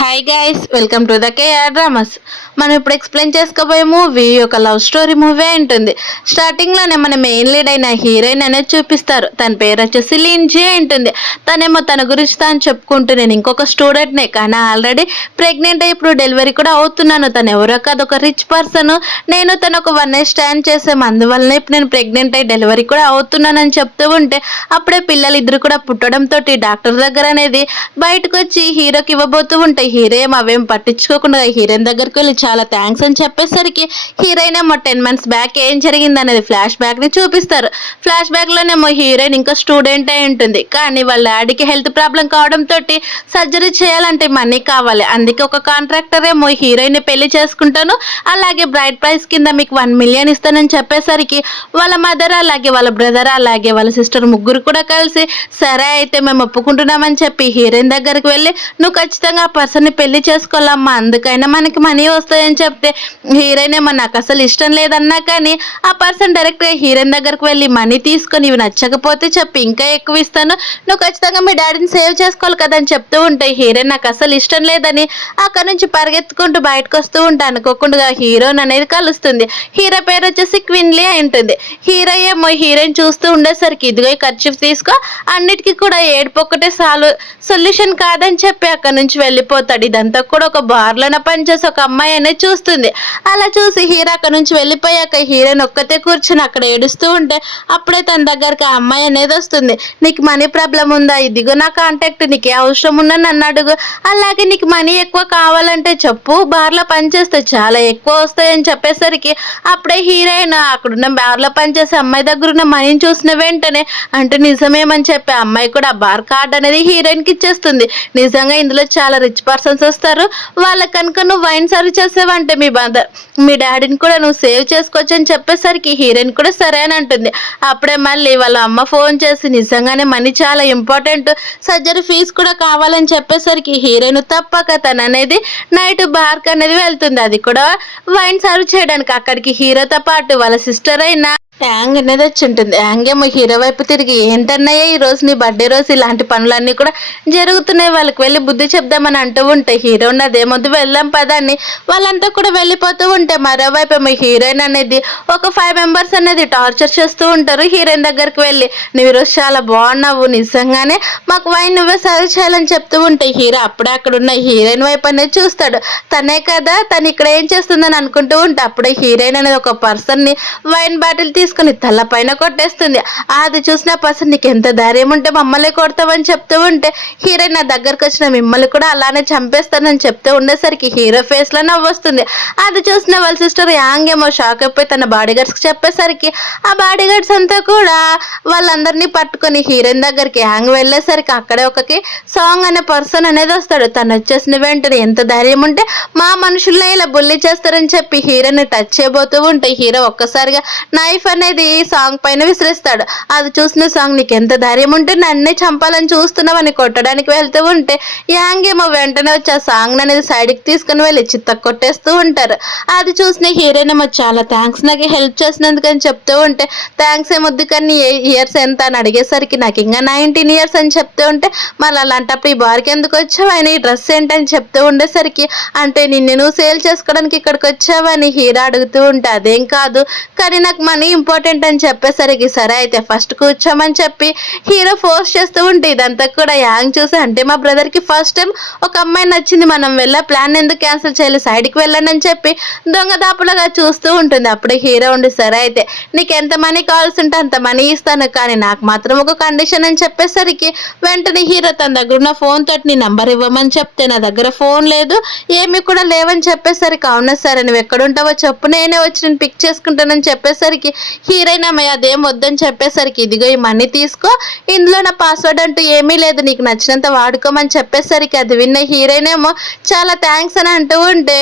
Hi guys, welcome to the KR dramas. మనం ఇప్పుడు explain చేసుకోబోయే మూవీ ఒక లవ్ స్టోరీ మూవీ ఉంటుంది. స్టార్టింగ్లోనే మన మెయిన్ లీడ్ అయిన హీరోయిన్ అనేది చూపిస్తారు. తన పేరు వచ్చేసి లింజీ ఉంటుంది. తనేమో తన గురించి తాను చెప్పుకుంటూ నేను ఇంకొక స్టూడెంట్నే, కానీ ఆల్రెడీ ప్రెగ్నెంట్ అయ్యి ఇప్పుడు డెలివరీ కూడా అవుతున్నాను. తను ఎవరో కాదు, ఒక రిచ్ పర్సన్. నేను తను ఒక 1 night స్టాండ్ చేసాము, అందువల్లనే ఇప్పుడు నేను ప్రెగ్నెంట్ అయ్యి డెలివరీ కూడా అవుతున్నానని చెప్తూ ఉంటే అప్పుడే పిల్లలు ఇద్దరు కూడా పుట్టడంతో డాక్టర్ దగ్గర అనేది బయటకు వచ్చి హీరోకి ఇవ్వబోతూ ఉంటే హీరో ఏమో అవేం పట్టించుకోకుండా హీరోయిన్ దగ్గరికి వెళ్ళి చాలా థ్యాంక్స్ అని చెప్పేసరికి హీరోయిన్ ఏమో 10 months బ్యాక్ ఏం జరిగింది అనేది ఫ్లాష్ బ్యాక్ ని చూపిస్తారు. ఫ్లాష్ బ్యాక్ లోనేమో హీరోయిన్ ఇంకా స్టూడెంట్ అయి ఉంటుంది, కానీ వాళ్ళ డాడీకి హెల్త్ ప్రాబ్లం కావడంతో సర్జరీ చేయాలంటే మనీ కావాలి. అందుకే ఒక కాంట్రాక్టర్ ఏమో హీరోయిన్ ని పెళ్లి చేసుకుంటాను, అలాగే బ్రైడ్ ప్రైస్ కింద మీకు 1 million ఇస్తానని చెప్పేసరికి వాళ్ళ మదర్ అలాగే వాళ్ళ బ్రదర్ అలాగే వాళ్ళ సిస్టర్ ముగ్గురు కూడా కలిసి సరే అయితే మేము ఒప్పుకుంటున్నామని చెప్పి హీరోయిన్ దగ్గరికి వెళ్ళి నువ్వు ఖచ్చితంగా ఆ పర్సన్ని పెళ్లి చేసుకోవాలమ్మా, అందుకైనా మనకి మనీ వస్తాయని చెప్తే హీరోయిన్ ఏమో నాకు అసలు ఇష్టం లేదన్నా కానీ ఆ పర్సన్ డైరెక్ట్గా హీరోయిన్ దగ్గరికి వెళ్ళి మనీ తీసుకొని ఇవి నచ్చకపోతే చెప్పి ఇంకా ఎక్కువ ఇస్తాను, నువ్వు ఖచ్చితంగా మీ డాడీని సేవ్ చేసుకోవాలి కదా అని చెప్తూ ఉంటే హీరోయిన్ నాకు అసలు ఇష్టం లేదని అక్కడ నుంచి పరిగెత్తుకుంటూ బయటకు వస్తూ ఉంటే అనుకోకుండా హీరోయిన్ అనేది కలుస్తుంది. హీరో పేరు వచ్చేసి క్విన్లీ అయి ఉంటుంది. హీరో ఏమో హీరోయిన్ చూస్తూ ఉండేసరికి ఇదిగో ఖర్చు తీసుకో, అన్నిటికీ కూడా ఏడుపు ఒక్కటే సొల్యూషన్ కాదని చెప్పి అక్కడ నుంచి వెళ్ళిపోతాడు. ఇదంతా కూడా ఒక బార్లోనే పనిచేసి ఒక అమ్మాయి అనేది చూస్తుంది. అలా చూసి హీరో అక్కడ నుంచి వెళ్ళిపోయాక హీరోయిన్ ఒక్కతే కూర్చొని అక్కడ ఏడుస్తూ ఉంటే అప్పుడే తన దగ్గరకు ఆ అమ్మాయి అనేది వస్తుంది. నీకు మనీ ప్రాబ్లం ఉందా, ఇదిగో నా కాంటాక్ట్, నీకు ఏ అవసరం ఉన్నా నన్ను అడుగు, అలాగే నీకు మనీ ఎక్కువ కావాలంటే చెప్పు, బార్లో పనిచేస్తే చాలా ఎక్కువ వస్తాయని చెప్పేసరికి అప్పుడే హీరోయిన్ అక్కడున్న బార్లో పనిచేసే అమ్మాయి దగ్గర ఉన్న మనీని చూసిన వెంటనే అంటే నిజమేమని చెప్పి ఆ అమ్మాయి కూడా ఆ బార్ కార్డ్ అనేది హీరోయిన్కి ఇచ్చేస్తుంది. నిజంగా ఇందులో చాలా రిచ్ పర్సన్స్ వస్తారు, వాళ్ళ కనుక నువ్వు వైన్ సర్వ్ చేసావంటే మీ డాడీని కూడా నువ్వు సేవ్ చేసుకోవచ్చు అని చెప్పేసరికి హీరోయిన్ కూడా సరే అని అంటుంది. అప్పుడే మళ్ళీ వాళ్ళ అమ్మ ఫోన్ చేసి నిజంగానే మనీ చాలా ఇంపార్టెంట్, సర్జరీ ఫీజు కూడా కావాలని చెప్పేసరికి హీరోయిన్ తప్పక తను అనేది నైట్ బార్క్ అనేది వెళ్తుంది, అది కూడా వైన్ సర్వ్ చేయడానికి. అక్కడికి హీరోతో పాటు వాళ్ళ సిస్టర్ అయిన యాంగ్ అనేది వచ్చి ఉంటుంది. యాంగ్ ఏమో హీరో వైపు తిరిగి ఏంటన్నాయా ఈ రోజు నీ బర్త్డే రోజు ఇలాంటి పనులన్నీ కూడా జరుగుతున్నాయి, వాళ్ళకి వెళ్ళి బుద్ధి చెప్దామని అంటూ ఉంటే హీరో అదేమొద్దు వెళ్దాం పదాన్ని వాళ్ళంతా కూడా వెళ్ళిపోతూ ఉంటే మరోవైపు ఏమో హీరోయిన్ అనేది ఒక 5 members అనేది టార్చర్ చేస్తూ ఉంటారు. హీరోయిన్ దగ్గరికి వెళ్ళి నువ్వు ఈరోజు చాలా బాగున్నావు, నిజంగానే మాకు వైన్ నువ్వే సర్వ్ చేయాలని చెప్తూ ఉంటే హీరో అప్పుడే అక్కడ ఉన్న హీరోయిన్ వైపు అనేది చూస్తాడు. తనే కదా తను ఇక్కడ ఏం చేస్తుందని అనుకుంటూ ఉంటే అప్పుడే హీరోయిన్ అనేది ఒక పర్సన్ని వైన్ బాటిల్ తీసుకుని తల పైన కొట్టేస్తుంది. అది చూసిన పర్సన్ నీకు ఎంత ధైర్యం ఉంటే మమ్మల్ని కొడతావని చెప్తూ ఉంటే హీరోయిన్ నా దగ్గరకు వచ్చిన మిమ్మల్ని కూడా అలానే చంపేస్తానని చెప్తూ ఉండేసరికి హీరో ఫేస్ లో నవ్వొస్తుంది. అది చూసిన వాళ్ళ సిస్టర్ యాంగ్ ఏమో షాక్ అయిపోయి తన బాడీ గార్డ్స్ కి చెప్పేసరికి ఆ బాడీ గార్డ్స్ అంతా కూడా వాళ్ళందరినీ పట్టుకొని హీరోయిన్ దగ్గరికి యాంగ్ వెళ్ళేసరికి అక్కడే ఒకకి సాంగ్ అనే పర్సన్ అనేది వస్తాడు. తను వచ్చేసిన వెంటనే ఎంత ధైర్యం ఉంటే మా మనుషుల్ని ఇలా బుల్లి చేస్తారని చెప్పి హీరోని టచ్ చేయబోతూ ఉంటే హీరో ఒక్కసారిగా నైఫ్ అనేది సాంగ్ పైన విసిరిస్తాడు. అది చూసిన సాంగ్ నీకు ఎంత ధైర్యం ఉంటే నన్నే చంపాలని చూస్తున్నావని కొట్టడానికి వెళ్తూ ఉంటే యాంగ్ ఏమో వెంటనే వచ్చి ఆ సాంగ్ అనేది సైడ్కి తీసుకుని వెళ్ళి చిత్త కొట్టేస్తూ ఉంటారు. అది చూసిన హీరోయిన్ ఏమో చాలా థ్యాంక్స్ నాకు హెల్ప్ చేసినందుకు అని చెప్తూ ఉంటే థ్యాంక్స్ ఏమొద్దు కానీ ఇయర్స్ ఎంత అని అడిగేసరికి నాకు ఇంకా 19 years అని చెప్తూ ఉంటే మళ్ళీ అలాంటప్పుడు ఈ బార్కి ఎందుకు వచ్చావు, ఆయన ఈ డ్రెస్ ఏంటని చెప్తూ ఉండేసరికి అంటే నిన్ను నువ్వు సేల్ చేసుకోవడానికి ఇక్కడికి వచ్చావని హీరో అడుగుతూ ఉంటే అదేం కాదు కానీ నాకు మనీ ఇంపార్టెంట్ అని చెప్పేసరికి సరే అయితే ఫస్ట్ కూర్చోమని చెప్పి హీరో ఫోర్స్ చేస్తూ ఉంటే ఇదంతా కూడా యాంగ్ చూసి అంటే మా బ్రదర్కి ఫస్ట్ టైం ఒక అమ్మాయి నచ్చింది, మనం వెళ్ళే ప్లాన్ ఎందుకు క్యాన్సిల్ చేయాలి, సైడ్కి వెళ్ళండి అని చెప్పి దొంగదాపులుగా చూస్తూ ఉంటుంది. అప్పుడే హీరో ఉండి సరే అయితే నీకు ఎంత మనీ కావాల్సి ఉంటే అంత మనీ ఇస్తాను, కానీ నాకు మాత్రం ఒక కండిషన్ అని చెప్పేసరికి వెంటనే హీరో తన దగ్గర ఉన్న ఫోన్ తోటి నీ నంబర్ ఇవ్వమని చెప్తే నా దగ్గర ఫోన్ లేదు ఏమి కూడా లేవని చెప్పేసరికి అవునా సరే నువ్వు ఎక్కడుంటావో చెప్పు నేనే వచ్చి నేను పిక్ చేసుకుంటానని చెప్పేసరికి హీరోయిన్ అమ్మాయి అదేం వద్దని చెప్పేసరికి ఇదిగో ఈ మనీ తీసుకో, ఇందులో నా పాస్వర్డ్ అంటూ ఏమీ లేదు, నీకు నచ్చినంత వాడుకోమని చెప్పేసరికి అది విన్న హీరోయిన్ ఏమో చాలా థ్యాంక్స్ అని అంటూ ఉంటే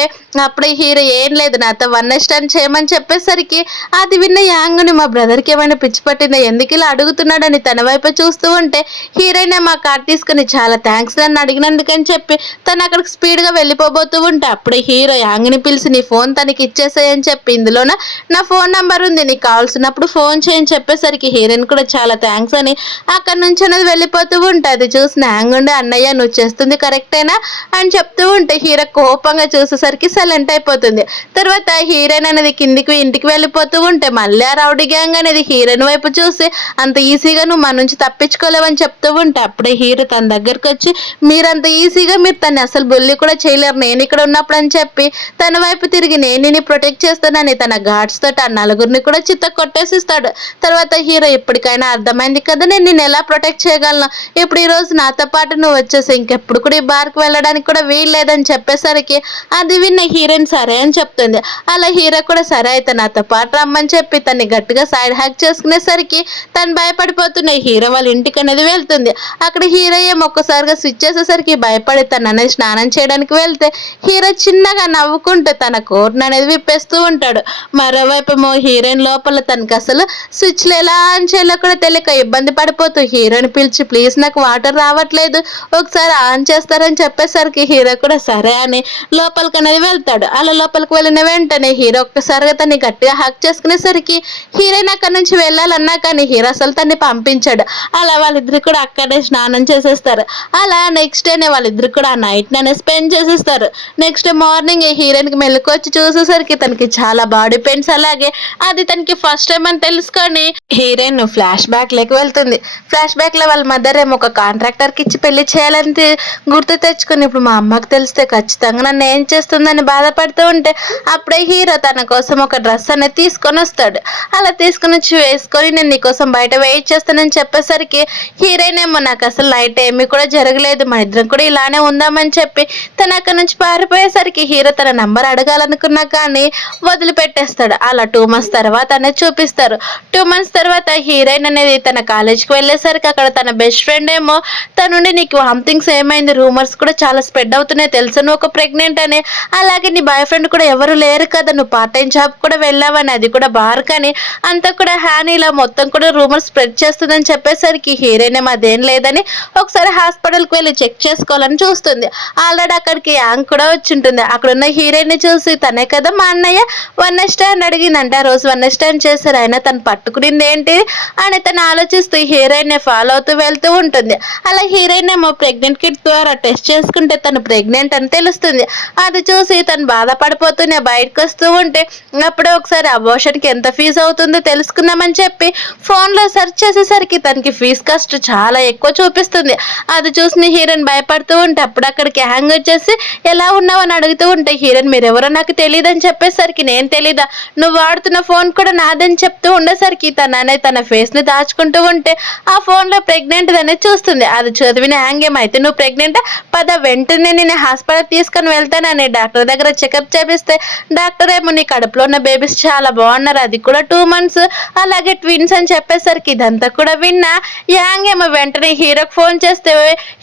అప్పుడే హీరో ఏం లేదు నాతో 1 night స్టాండ్ చేయమని చెప్పేసరికి అది విన్న యాంగ్ని మా బ్రదర్కి ఏమైనా పిచ్చి పట్టిందా ఎందుకు ఇలా అడుగుతున్నాడని తన వైపు చూస్తూ ఉంటే హీరోయిన్ మా కార్డ్ తీసుకుని చాలా థ్యాంక్స్ నన్ను అడిగినందుకని చెప్పి తను అక్కడికి స్పీడ్గా వెళ్ళిపోబోతూ ఉంటే అప్పుడే హీరో యాంగ్ని పిలిచి నీ ఫోన్ తనకి ఇచ్చేసాయని చెప్పి ఇందులోన నా ఫోన్ నెంబర్ ఉంది, నీకు కావాల్సినప్పుడు ఫోన్ చేయని చెప్పేసరికి హీరోయిన్ కూడా చాలా థ్యాంక్స్ అని అక్కడ నుంచి అనేది వెళ్ళిపోతూ ఉంటుంది. చూసిన హ్యాంగ్ ఉండి అన్నయ్య నువ్వు చేస్తుంది కరెక్టేనా అని చెప్తూ ఉంటే హీరో కోపంగా చూసేసరికి సైలెంట్ అయిపోతుంది. తర్వాత హీరోయిన్ అనేది కిందికి ఇంటికి వెళ్ళిపోతూ ఉంటే మళ్ళీ ఆ రౌడీ గ్యాంగ్ అనేది హీరోయిన్ వైపు చూసి అంత ఈజీగా నువ్వు మన నుంచి తప్పించుకోలేవని చెప్తూ ఉంటే అప్పుడే హీరో తన దగ్గరకు వచ్చి మీరంత ఈజీగా మీరు తన్ని అసలు బుల్లి కూడా చేయలేరు నేను ఇక్కడ ఉన్నప్పుడు అని చెప్పి తన వైపు తిరిగి నేను నిన్ను ప్రొటెక్ట్ చేస్తానని తన గార్డ్స్ తోటి ఆ నలుగురిని కూడా చిత్త కొట్టేసిస్తాడు. తర్వాత హీరో ఇప్పటికైనా అర్థమైంది కదా నేను నిన్ను ఎలా ప్రొటెక్ట్ చేయగలను, ఇప్పుడు ఈ రోజు నాతో పాటు నువ్వు వచ్చేసి ఇంకెప్పుడు కూడా ఈ బార్కి వెళ్ళడానికి కూడా వీలు లేదని చెప్పేసరికి అది విన్న హీరోయిన్ సరే అని చెప్తుంది. అలా హీరో కూడా సరే అయితే నాతో పాటు రమ్మని చెప్పి తన్ని గట్టిగా సైడ్ హ్యాక్ చేసుకునేసరికి తను భయపడిపోతున్న హీరో వాళ్ళ ఇంటికి అనేది వెళ్తుంది. అక్కడ హీరో ఏమో ఒక్కసారిగా స్విచ్ చేసేసరికి భయపడి తను అనేది స్నానం చేయడానికి వెళ్తే హీరో చిన్నగా నవ్వుకుంటూ తన కోర్టును అనేది విప్పేస్తూ ఉంటాడు. మరోవైపు హీరోయిన్ లోపల తనకి అసలు స్విచ్లు ఎలా ఆన్ చేయాలో కూడా తెలియక ఇబ్బంది పడిపోతూ హీరోని పిలిచి ప్లీజ్ నాకు వాటర్ రావట్లేదు ఒకసారి ఆన్ చేస్తారని చెప్పేసరికి హీరో కూడా సరే అని లోపలికి అనేది వెళ్తాడు. అలా లోపలికి వెళ్ళిన వెంటనే హీరో ఒక్కసారిగా తన్ని గట్టిగా హక్ చేసుకునేసరికి హీరోయిన్ అక్కడి నుంచి వెళ్ళాలన్నా కానీ హీరో అసలు తన్ని పంపించాడు. అలా వాళ్ళిద్దరు కూడా అక్కడే స్నానం చేసేస్తారు. అలా నెక్స్ట్ డేనే వాళ్ళిద్దరు కూడా ఆ నైట్ నే స్పెండ్ చేసేస్తారు. నెక్స్ట్ డే మార్నింగ్ హీరోయిన్కి మెలకు వచ్చి చూసేసరికి తనకి చాలా బాడీ పెయిన్స్, అలాగే అది తనకి ఫస్ట్ టైం అని తెలుసుకొని హీరోయిన్ ఫ్లాష్ బ్యాక్ లేకి వెళ్తుంది. ఫ్లాష్ బ్యాక్ లో వాళ్ళ మదర్ ఏమో ఒక కాంట్రాక్టర్ కి ఇచ్చి పెళ్లి చేయాలని గుర్తు తెచ్చుకుని ఇప్పుడు మా అమ్మకి తెలిస్తే ఖచ్చితంగా నన్ను ఏం చేస్తుందని బాధపడుతూ ఉంటే అప్పుడే హీరో తన కోసం ఒక డ్రెస్ అనేది తీసుకొని వస్తాడు. అలా తీసుకుని వచ్చి వేసుకొని నేను నీకోసం బయట వెయిట్ చేస్తానని చెప్పేసరికి హీరోయిన్ ఏమో నాకు అసలు నైట్ ఏమీ కూడా జరగలేదు మన ఇద్దరం కూడా ఇలానే ఉందామని చెప్పి తను అక్కడ నుంచి పారిపోయేసరికి హీరో తన నంబర్ అడగాలనుకున్నా కానీ వదిలిపెట్టేస్తాడు. అలా 2 months తర్వాత అనేది చూపిస్తారు. 2 months తర్వాత హీరోయిన్ అనేది తన కాలేజ్కి వెళ్ళేసరికి అక్కడ తన బెస్ట్ ఫ్రెండ్ ఏమో తనుండి నీకు వామిటింగ్స్ ఏమైంది రూమర్స్ కూడా చాలా స్ప్రెడ్ అవుతున్నాయి తెలుసు నువ్వు ఒక ప్రెగ్నెంట్ అని, అలాగే నీ బాయ్ ఫ్రెండ్ కూడా ఎవరు లేరు కదా నువ్వు పార్ట్ టైం జాబ్ కూడా వెళ్ళావని అది కూడా బార్ కానీ అంతా కూడా హ్యానీ ఇలా మొత్తం కూడా రూమర్ స్ప్రెడ్ చేస్తుందని చెప్పేసరికి హీరోయిన్ ఏమో అదేం లేదని ఒకసారి హాస్పిటల్కి వెళ్ళి చెక్ చేసుకోవాలని చూస్తుంది. ఆల్రెడీ అక్కడికి యాంగ్ కూడా వచ్చి ఉంటుంది. అక్కడ ఉన్న హీరోయిన్ చూసి తనే కదా మా అన్నయ్య 1 night stand అడిగిందంటే ఆ రోజు 1 night stand చేశారు అయినా తను పట్టుకునింది ఏంటి అని తను ఆలోచిస్తూ హీరోయిన్ ఫాలో అవుతూ వెళ్తూ ఉంటుంది. అలా హీరోయిన్ ఏమో ప్రెగ్నెంట్ కిట్ ద్వారా టెస్ట్ చేసుకుంటే తను ప్రెగ్నెంట్ అని తెలుస్తుంది. అది చూసి తను బాధపడిపోతూనే బయటకు వస్తూ ఉంటే అప్పుడే ఒకసారి అబోషన్కి ఎంత ఫీజు అవుతుందో తెలుసుకుందామని చెప్పి ఫోన్లో సెర్చ్ చేసేసరికి తనకి ఫీజు కాస్ట్ చాలా ఎక్కువ చూపిస్తుంది. అది చూసిన హీరోయిన్ భయపడుతూ ఉంటే అప్పుడు అక్కడికి హ్యాంగ్ వచ్చేసి ఎలా ఉన్నావు అని అడుగుతూ ఉంటే హీరోయిన్ మీరెవరో నాకు తెలియదని చెప్పేసరికి నేను తెలీదా నువ్వు వాడుతున్న ఫోన్ కూడా నాదని చెప్తూ ఉండేసరికి తన ఫేస్ ని దాచుకుంటూ ఉంటే ఆ ఫోన్ లో ప్రెగ్నెంట్ అనేది చూస్తుంది. అది చదివిన హ్యాంగ్ ఏమైతే నువ్వు ప్రెగ్నెంట్ పద వెంటనే నేను హాస్పిటల్ తీసుకొని వెళ్తానని డాక్టర్ దగ్గర చెకప్ చేపిస్తే డాక్టర్ ఏమో నీ కడుపులో ఉన్న బేబీస్ చాలా బాగున్నారు అది కూడా 2 months అలాగే ట్విన్స్ అని చెప్పేసరికి ఇదంతా కూడా విన్నా యాంగ్ ఏమో వెంటనే హీరోకి ఫోన్ చేస్తే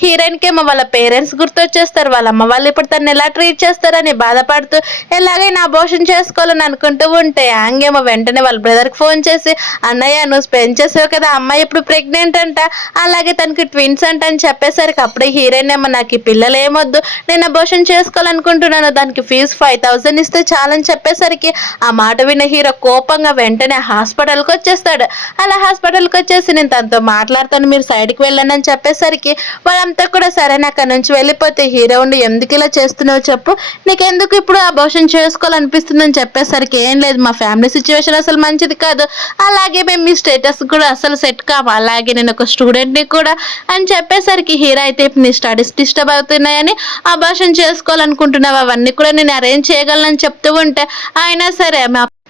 హీరోయిన్ కి ఏమో వాళ్ళ పేరెంట్స్ గుర్తొచ్చేస్తారు. వాళ్ళ అమ్మ వాళ్ళు ఇప్పుడు తను ఎలా ట్రీట్ చేస్తారని బాధపడుతూ ఎలాగైనా అబోషన్ చేసుకోవాలని అనుకుంటూ ఉంటే యాంగ్ ఏమో వెంటనే వాళ్ళ బ్రదర్కి ఫోన్ చేసి అన్నయ్య నువ్వు స్పెండ్ చేసావు కదా అమ్మాయి ఇప్పుడు ప్రెగ్నెంట్ అంట అలాగే తనకి ట్విన్స్ అంట అని చెప్పేసరికి అప్పుడే హీరోయిన్ ఏమో నాకు ఈ పిల్లలు ఏమొద్దు నేను అబోషన్ చేసుకోవాలనుకుంటున్నాను దానికి ఫీజు 5,000 ఇస్తే చాలని చెప్పేసరికి ఆ మాట విన్న హీరో కోపంగా వెంటనే హాస్పిటల్కి వచ్చేస్తాడు. అలా హాస్పిటల్కి వచ్చేసి నేను తనతో మాట్లాడతాను మీరు సైడ్కి వెళ్ళండి అని చెప్పేసరికి వాళ్ళంతా కూడా సరే అక్కడ నుంచి వెళ్ళిపోతే హీరో ఉండి ఎందుకు ఇలా చేస్తున్నావు చెప్పు నీకెందుకు ఇప్పుడు అబోషన్ చేసుకోవాలనిపిస్తుందని చెప్పేసరికి ఏం లేదు మా ఫ్యామిలీ సిచ్యువేషన్ అసలు మంచిది కాదు అలాగే మేము మీ స్టేటస్ కూడా అసలు సెట్ కావు అలాగే నేను ఒక స్టూడెంట్ని కూడా అని చెప్పేసరికి హీరో అయితే ఇప్పుడు నీ స్టడీస్ డిస్టర్బ్ అవుతున్నాయని అబార్షన్ చేసుకోవాలనుకుంటున్నావు అవన్నీ కూడా నేను అరేంజ్ చేయగలను చెప్తూ ఉంటే అయినా సరే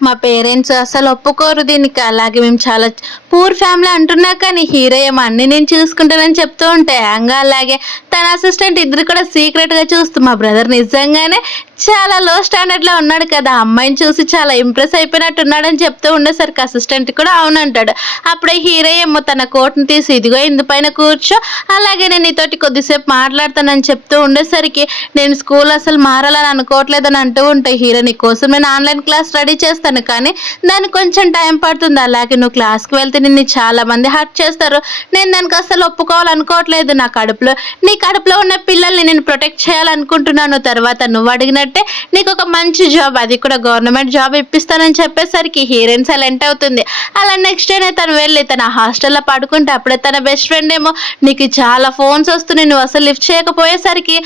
మా పేరెంట్స్ అసలు ఒప్పుకోరు దీనికి అలాగే మేము చాలా పూర్ ఫ్యామిలీ అంటున్నా కానీ హీరో ఏమో అన్ని నేను చూసుకుంటానని చెప్తూ ఉంటే యాంగా అలాగే తన అసిస్టెంట్ ఇద్దరు కూడా సీక్రెట్గా చూస్తూ మా బ్రదర్ నిజంగానే చాలా లో స్టాండర్డ్లో ఉన్నాడు కదా అమ్మాయిని చూసి చాలా ఇంప్రెస్ అయిపోయినట్టు ఉన్నాడని చెప్తూ ఉండేసరికి అసిస్టెంట్ కూడా అవునంటాడు. అప్పుడే హీరో ఏమో తన కోట్ని తీసి ఇదిగో ఇందుపైన కూర్చో అలాగే నేను నీతోటి కొద్దిసేపు మాట్లాడతానని చెప్తూ ఉండేసరికి నేను స్కూల్ అసలు మారాలని అనుకోవట్లేదని అంటూ ఉంటే హీరో నీ కోసం నేను ఆన్లైన్ క్లాస్ రెడీ చేస్తాను చేస్తాను, కానీ దానికి కొంచెం టైం పడుతుంది. అలాగే నువ్వు క్లాస్కి వెళ్తే నిన్ను చాలా మంది హర్ట్ చేస్తారు. నేను దానికి అసలు ఒప్పుకోవాలనుకోవట్లేదు. నీ కడుపులో ఉన్న పిల్లల్ని నేను ప్రొటెక్ట్ చేయాలనుకుంటున్నాను. తర్వాత నువ్వు అడిగినట్టే నీకు ఒక మంచి జాబ్, అది కూడా గవర్నమెంట్ జాబ్ ఇప్పిస్తానని చెప్పేసరికి హీరోయిన్ సైలెంట్ అవుతుంది. అలా నెక్స్ట్ డేనే తను వెళ్ళి తన హాస్టల్లో పడుకుంటే అప్పుడే తన బెస్ట్ ఫ్రెండ్ ఏమో నీకు చాలా ఫోన్స్ వస్తున్నాయి, నువ్వు అసలు లిఫ్ట్ చేయకపోయేసరికి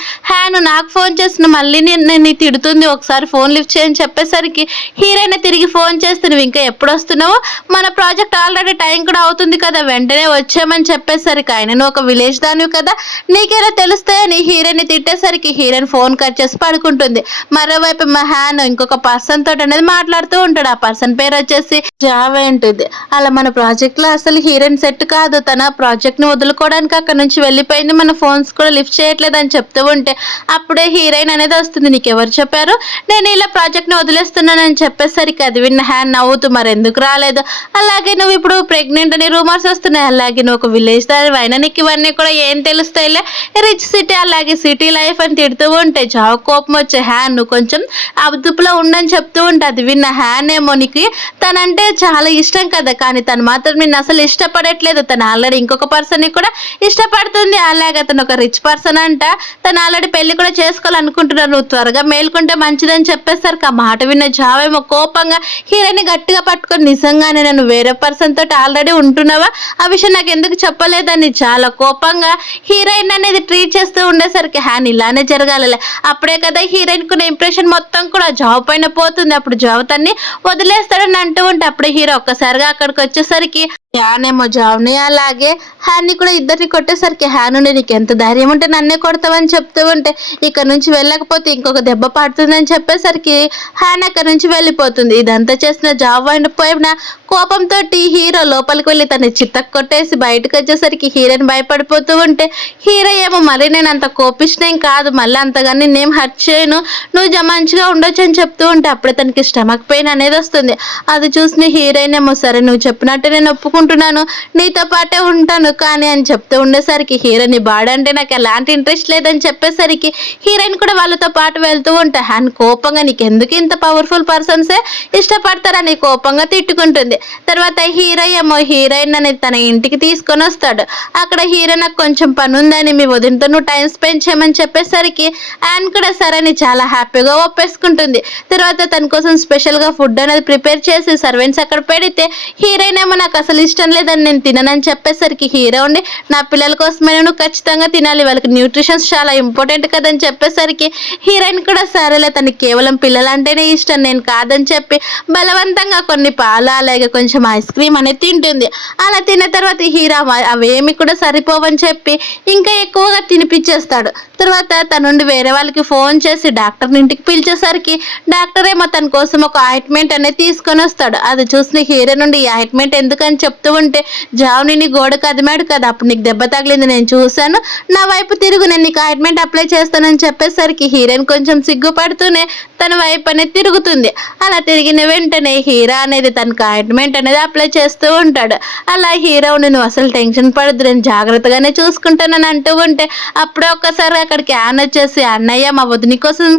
నువ్వు నాకు ఫోన్ చేసిన మళ్ళీ నేను తిడుతుంది, ఒకసారి ఫోన్ లిఫ్ట్ చేయని చెప్పేసరికి హీరోయిన్ తిరిగి ఫోన్ చేస్తే నువ్వు ఇంకా ఎప్పుడు వస్తున్నావు, మన ప్రాజెక్ట్ ఆల్రెడీ టైం కూడా అవుతుంది కదా, వెంటనే వచ్చామని చెప్పేసరికి ఆయన నువ్వు ఒక విలేజ్ దానివి కదా, నీకేలా తెలుస్తే అని హీరోయిన్ తిట్టేసరికి హీరోయిన్ ఫోన్ కట్ చేసి పడుకుంటుంది. మరోవైపు మహాన్ ఇంకొక పర్సన్ తోటి అనేది మాట్లాడుతూ ఉంటాడు. ఆ పర్సన్ పేరు వచ్చేసి జావా ఉంటుంది. అలా మన ప్రాజెక్ట్ లో అసలు హీరోయిన్ సెట్ కాదు, తన ప్రాజెక్ట్ ని వదులుకోవడానికి అక్కడ నుంచి వెళ్ళిపోయింది, మన ఫోన్స్ కూడా లిఫ్ట్ చేయట్లేదు అని చెప్తూ ఉంటే అప్పుడే హీరోయిన్ అనేది వస్తుంది. నీకు ఎవరు చెప్పారు నేను ఇలా ప్రాజెక్ట్ ని వదిలేస్తున్నానని చెప్పేసరికి అది విన్న హ్యాన్ నవ్వుతూ మరి ఎందుకు రాలేదు, అలాగే నువ్వు ఇప్పుడు ప్రెగ్నెంట్ అని రూమర్స్ వస్తున్నాయి, అలాగే నువ్వు ఒక విలేజ్ దాని అయినా నీకు ఇవన్నీ కూడా ఏం తెలుస్తాయిలే, రిచ్ సిటీ అలాగే సిటీ లైఫ్ అని తిడుతూ ఉంటే జావ కోపం వచ్చే హ్యాన్ నువ్వు కొంచెం అదుపులో ఉండని చెప్తూ ఉంటే అది విన్న హ్యాన్ ఏమో నీకు తనంటే చాలా ఇష్టం కదా, కానీ తను మాత్రం నిన్ను అసలు ఇష్టపడట్లేదు, తను ఆల్రెడీ ఇంకొక పర్సన్ ని కూడా ఇష్టపడుతుంది, అలాగే అతను ఒక రిచ్ పర్సన్ అంట, తను ఆల్రెడీ పెళ్లి కూడా చేసుకోవాలనుకుంటున్నారు, నువ్వు త్వరగా మేల్కుంటే మంచిదని చెప్పేసరికి ఆ మాట విన్న జావేమో కోపంగా హీరోని గట్టిగా పట్టుకొని నిజంగానే నేను వేరే పర్సన్ తోటి ఆల్రెడీ ఉంటున్నావా, ఆ విషయం నాకు ఎందుకు చెప్పలేదని చాలా కోపంగా హీరోయిన్ అనేది ట్రీట్ చేస్తూ ఉండేసరికి హ్యాన్ ఇలానే జరగాలి, అప్పుడే కదా హీరోయిన్ కున్న ఇంప్రెషన్ మొత్తం కూడా జాబ్ పైన పోతుంది, అప్పుడు జాబ్ తన్ని వదిలేస్తాడని అంటూ ఉంటే అప్పుడే హీరో ఒక్కసారిగా అక్కడికి వచ్చేసరికి హ్యానేమో జావ్ని అలాగే హ్యాన్ని కూడా ఇద్దరిని కొట్టేసరికి హ్యాను నీకు ఎంత ధైర్యం ఉంటే నన్నే కొడతావని చెప్తూ ఉంటే ఇక్కడ నుంచి వెళ్ళకపోతే ఇంకొక దెబ్బ పడుతుందని చెప్పేసరికి హ్యాన్ అక్కడ నుంచి వెళ్ళిపోతుంది. ఇదంతా చేసిన జావ్ అయిపోయిన కోపంతో హీరో లోపలికి వెళ్ళి తన చిత్తకు కొట్టేసి బయటకు వచ్చేసరికి హీరోని భయపడిపోతూ ఉంటే హీరో ఏమో మరి నేను అంత కోపిష్టేం కాదు, మళ్ళీ అంతగా నేనేం హర్ట్ చేయను, నువ్వు మంచిగా ఉండొచ్చు అని చెప్తూ ఉంటే అప్పుడే తనకి స్టమక్ పెయిన్ అనేది వస్తుంది. అది చూసిన హీరోయిన్ ఏమో సరే నువ్వు చెప్పినట్టే నేను ఒప్పుకుంటున్నాను, నీతో పాటే ఉంటాను కానీ అని చెప్తూ ఉండేసరికి హీరోని బాడీ అంటే నాకు ఎలాంటి ఇంట్రెస్ట్ లేదని చెప్పేసరికి హీరోయిన్ కూడా వాళ్ళతో పాటు వెళ్తూ ఉంటా. హ్యాన్ కోపంగా నీకు ఎందుకు ఇంత పవర్ఫుల్ పర్సన్సే ఇష్టపడతారని కోపంగా తిట్టుకుంటుంది. తర్వాత హీరో ఏమో హీరోయిన్ అనేది తన ఇంటికి తీసుకొని వస్తాడు. అక్కడ హీరో నాకు కొంచెం పని ఉందని మీ వదినతో నువ్వు టైం స్పెండ్ చేయమని చెప్పేసరికి యాన్ కూడా సరే అని చాలా హ్యాపీగా ఒప్పేసుకుంటుంది. తర్వాత తన కోసం స్పెషల్గా ఫుడ్ అనేది ప్రిపేర్ చేసి సర్వెంట్స్ అక్కడ పెడితే హీరోయిన్ ఏమో నాకు అసలు ఇష్టం లేదని నేను తిననని చెప్పేసరికి హీరో ఉండి నా పిల్లల కోసమే నువ్వు ఖచ్చితంగా తినాలి, వాళ్ళకి న్యూట్రిషన్స్ చాలా ఇంపార్టెంట్ కదని చెప్పేసరికి హీరోయిన్ కూడా సరేలే తనకి కేవలం పిల్లలంటేనే ఇష్టం నేను కాదని చెప్పి బలవంతంగా కొన్ని పాలు అలాగే కొంచెం ఐస్ క్రీమ్ అనేది తింటుంది. అలా తిన్న తర్వాత హీరో అవేమి కూడా సరిపోవని చెప్పి ఇంకా ఎక్కువగా తినిపించేస్తాడు. తర్వాత తన నుండి వేరే వాళ్ళకి ఫోన్ చేసి డాక్టర్ని ఇంటికి పిలిచేసరికి డాక్టర్ ఏమో తన కోసం ఒక ఆయింట్మెంట్ అనేది తీసుకొని వస్తాడు. అది చూసిన హీరో నుండి ఈ ఆయింట్మెంట్ ఎందుకని చెప్తూ ఉంటే జావ్ని గోడ కదిమాడు కదా అప్పుడు నీకు దెబ్బ తగిలింది నేను చూశాను, నా వైపు తిరుగు నేను నీకు ఆయింట్మెంట్ అప్లై చేస్తానని చెప్పేసరికి హీరోయిన్ కొంచెం సిగ్గుపడుతూనే తన వైపు అనేది తిరుగుతుంది. అలా తిరిగిన వెంటనే హీరో అనేది తనకు ఆయింట్మెంట్ అనేది అప్లై చేస్తూ ఉంటాడు. అలా హీరో నువ్వు అసలు టెన్షన్ పడద్దు నేను జాగ్రత్తగానే చూసుకుంటానని అంటూ ఉంటే అప్పుడే ఒక్కసారి అక్కడికి యాన్ వచ్చేసి అన్నయ్య మా వదిని కోసం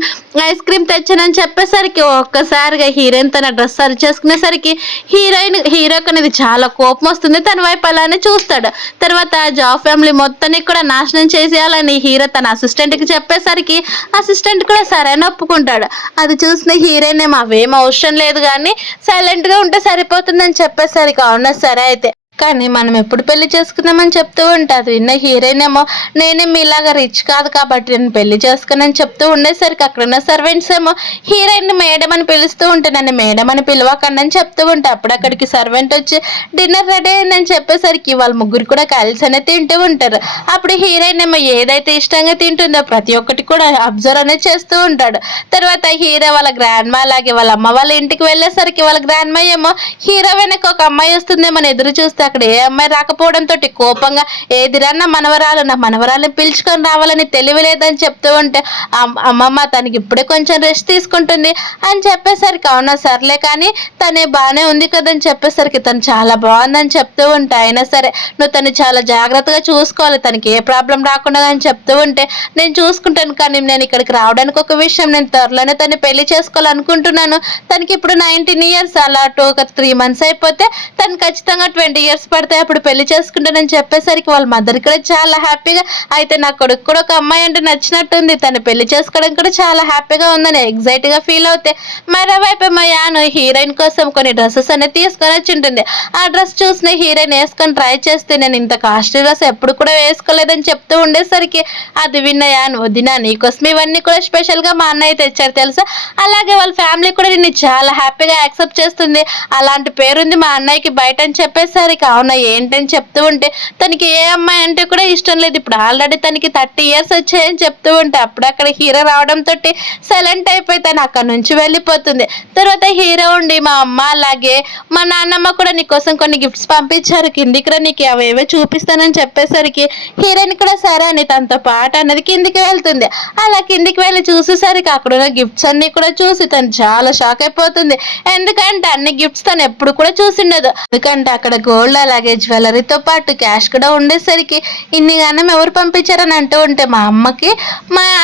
ఐస్ క్రీమ్ తెచ్చానని చెప్పేసరికి ఒక్కసారిగా హీరోయిన్ తన డ్రెస్ సరి చేసుకునేసరికి హీరోకి అనేది చాలా కోపం వస్తుంది, తన వైపు అలానే చూస్తాడు. తర్వాత జాబ్ ఫ్యామిలీ మొత్తాన్ని కూడా నాశనం చేసేయాలని హీరో తన అసిస్టెంట్కి చెప్పేసరికి అసిస్టెంట్ కూడా సరైన ఒప్పుకుంటాడు. అది చూసిన హీరోయిన్ ఏమో అవేం అవసరం లేదు కానీ సైలెంట్గా ఉంటే సరిపోతుందని చెప్పేసరికి అవునా సరే అయితే కానీ మనం ఎప్పుడు పెళ్లి చేసుకుందామని చెప్తూ ఉంటుంది. విన్న హీరోయిన్ ఏమో నేనే మీలాగా రిచ్ కాదు కాబట్టి నేను పెళ్లి చేసుకున్నాను చెప్తూ ఉండేసరికి అక్కడున్న సర్వెంట్స్ ఏమో హీరోయిన్ మేడం అని పిలుస్తూ ఉంటే నన్ను మేడం అని పిలవకండి అని చెప్తూ ఉంటే అప్పుడు అక్కడికి సర్వెంట్ వచ్చి డిన్నర్ రెడీ అయిందని చెప్పేసరికి వాళ్ళ ముగ్గురు కూడా కలిసి అనేది తింటూ ఉంటారు. అప్పుడు హీరోయిన్ ఏమో ఏదైతే ఇష్టంగా తింటుందో ప్రతి ఒక్కటి కూడా అబ్జర్వ్ అనేది చేస్తూ ఉంటాడు. తర్వాత హీరో వాళ్ళ గ్రాండ్ మా అలాగే వాళ్ళ అమ్మ వాళ్ళ ఇంటికి వెళ్ళేసరికి వాళ్ళ గ్రాండ్ మా ఏమో హీరో వెనక ఒక అమ్మాయి వస్తుందేమో ఎదురు చూస్తే అక్కడ ఏ అమ్మాయి రాకపోవడంతో కోపంగా ఏదిరా నా మనవరాలను పిలుచుకొని రావాలని తెలివి లేదని చెప్తూ ఉంటే అమ్మమ్మ తనకి ఇప్పుడే కొంచెం రెస్ట్ తీసుకుంటుంది అని చెప్పేసరికి అవునా సర్లే కానీ తనే బాగానే ఉంది కదని చెప్పేసరికి తను చాలా బాగుందని చెప్తూ ఉంటే అయినా సరే నువ్వు తను చాలా జాగ్రత్తగా చూసుకోవాలి, తనకి ఏ ప్రాబ్లం రాకుండా అని చెప్తూ ఉంటే నేను చూసుకుంటాను కానీ నేను ఇక్కడికి రావడానికి ఒక విషయం, నేను త్వరలోనే తను పెళ్లి చేసుకోవాలనుకుంటున్నాను. తనకి ఇప్పుడు 19 ఇయర్స్, అలా ఒక 3 months అయిపోతే తను ఖచ్చితంగా 20 years పడతాయి, అప్పుడు పెళ్లి చేసుకుంటానని చెప్పేసరికి వాళ్ళ మదర్ కూడా చాలా హ్యాపీగా అయితే నా కొడుకు కూడా ఒక అమ్మాయి అంటే నచ్చినట్టుంది, తను పెళ్లి చేసుకోవడం కూడా చాలా హ్యాపీగా ఉందని ఎగ్జైట్గా ఫీల్ అవుతే మరోవైపు యాను హీరోయిన్ కోసం కొన్ని డ్రెస్సెస్ అనేది తీసుకొని వచ్చి ఉంటుంది. ఆ డ్రెస్ చూసిన హీరోయిన్ వేసుకొని ట్రై చేస్తే నేను ఇంత కాస్ట్లీ డ్రెస్ ఎప్పుడు కూడా వేసుకోలేదని చెప్తూ ఉండేసరికి అది విన్న యాన్ వదినా నీకోసం ఇవన్నీ కూడా స్పెషల్గా మా అన్నయ్య తెచ్చారు తెలుసా, అలాగే వాళ్ళ ఫ్యామిలీ కూడా నిన్ను చాలా హ్యాపీగా యాక్సెప్ట్ చేస్తుంది, అలాంటి పేరుంది మా అన్నయ్యకి బయట అని చెప్పేసరికి అవునా ఏంటని చెప్తూ ఉంటే తనకి ఏ అమ్మాయి అంటే కూడా ఇష్టం లేదు, ఇప్పుడు ఆల్రెడీ తనకి 30 years వచ్చాయని చెప్తూ ఉంటే అప్పుడు అక్కడ హీరో రావడంతో సైలెంట్ అయిపోయి తను అక్కడ నుంచి వెళ్ళిపోతుంది. తర్వాత హీరో ఉండి మా అమ్మ అలాగే మా నాన్నమ్మ కూడా నీకోసం కొన్ని గిఫ్ట్స్ పంపించారు, కిందికి రా నీకు అవేవో చూపిస్తానని చెప్పేసరికి హీరోయిన్ కూడా సరే అని తనతో పాటు అన్నది కిందికి వెళ్తుంది. అలా కిందికి వెళ్ళి చూసేసరికి అక్కడ ఉన్న గిఫ్ట్స్ అన్ని కూడా చూసి తను చాలా షాక్ అయిపోతుంది, ఎందుకంటే అన్ని గిఫ్ట్స్ తను ఎప్పుడు కూడా చూసిండదు, ఎందుకంటే అక్కడ గోల్డ్ అలాగే జ్యువెలరీతో పాటు క్యాష్ కూడా ఉండేసరికి ఇన్ని గానం ఎవరు పంపించారని అంటూ ఉంటే మా అమ్మకి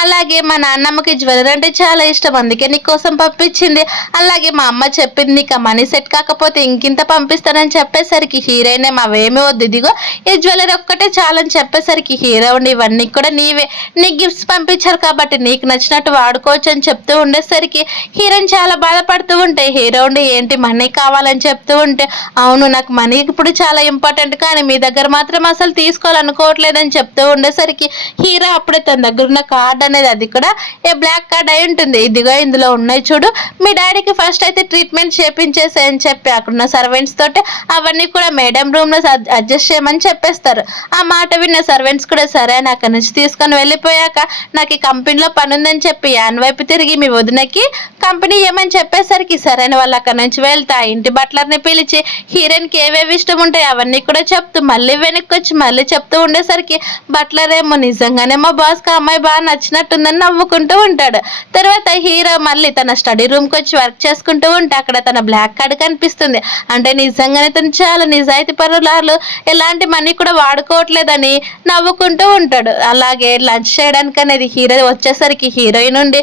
అలాగే మా నాన్నమ్మకి జ్యువెలరీ అంటే చాలా ఇష్టం, అందుకే నీకోసం పంపించింది, అలాగే మా అమ్మ చెప్పింది నీకు మనీ సెట్ కాకపోతే ఇంకింత పంపిస్తానని చెప్పేసరికి హీరోయిన్ అవేమీ వద్దు ఇదిగో ఈ జ్యువెలరీ ఒక్కటే చాలని చెప్పేసరికి హీరో ఉండి ఇవన్నీ కూడా నీ గిఫ్ట్స్ పంపించారు కాబట్టి నీకు నచ్చినట్టు వాడుకోవచ్చు అని చెప్తూ ఉండేసరికి హీరోయిన్ చాలా బాధపడుతూ ఉంటే హీరో ఉండి ఏంటి మనీ కావాలని చెప్తూ ఉంటే అవును నాకు మనీ ఇప్పుడు చాలా ఇంపార్టెంట్ కానీ మీ దగ్గర మాత్రం అసలు తీసుకోవాలనుకోవట్లేదని చెప్తూ ఉండేసరికి హీరో అప్పుడే తన దగ్గర ఉన్న కార్డ్ అనేది అది కూడా ఏ బ్లాక్ కార్డ్ అయి ఉంటుంది, ఇదిగో ఇందులో ఉన్నాయి చూడు మీ డాడీకి ఫస్ట్ అయితే ట్రీట్మెంట్ చేపించేసాయని చెప్పి అక్కడున్న సర్వెంట్స్ తోటి అవన్నీ కూడా మేడం రూమ్ లో అడ్జస్ట్ చేయమని చెప్పేస్తారు. ఆ మాట విన్న సర్వెంట్స్ కూడా సరే అని అక్కడి నుంచి తీసుకొని వెళ్ళిపోయాక నాకు ఈ కంపెనీలో పని ఉందని చెప్పి యాన్ వైపు తిరిగి మీ వదినకి కంపెనీ ఏమని చెప్పేసరికి సరైన వాళ్ళు అక్కడి నుంచి వెళ్తా ఇంటి బట్లర్ని పిలిచి హీరోయిన్కి ఏవేవి ఇష్టం ఉంటాయి అవన్నీ కూడా చెప్తూ మళ్ళీ వెనక్కి వచ్చి మళ్ళీ చెప్తూ ఉండేసరికి బట్లర్ ఏమో నిజంగానే మా బాస్కి ఆ అమ్మాయి బాగా నచ్చినట్టుందని నవ్వుకుంటూ ఉంటాడు. తర్వాత హీరో మళ్ళీ తన స్టడీ రూమ్కి వచ్చి వర్క్ చేసుకుంటూ ఉంటే అక్కడ తన బ్లాక్ కార్డ్ కనిపిస్తుంది, అంటే నిజంగానే తను చాలా నిజాయితీ పరులాలు ఎలాంటి మనీ కూడా వాడుకోవట్లేదని నవ్వుకుంటూ ఉంటాడు. అలాగే లంచ్ చేయడానికి అనేది హీరో వచ్చేసరికి హీరోయిన్ ఉండి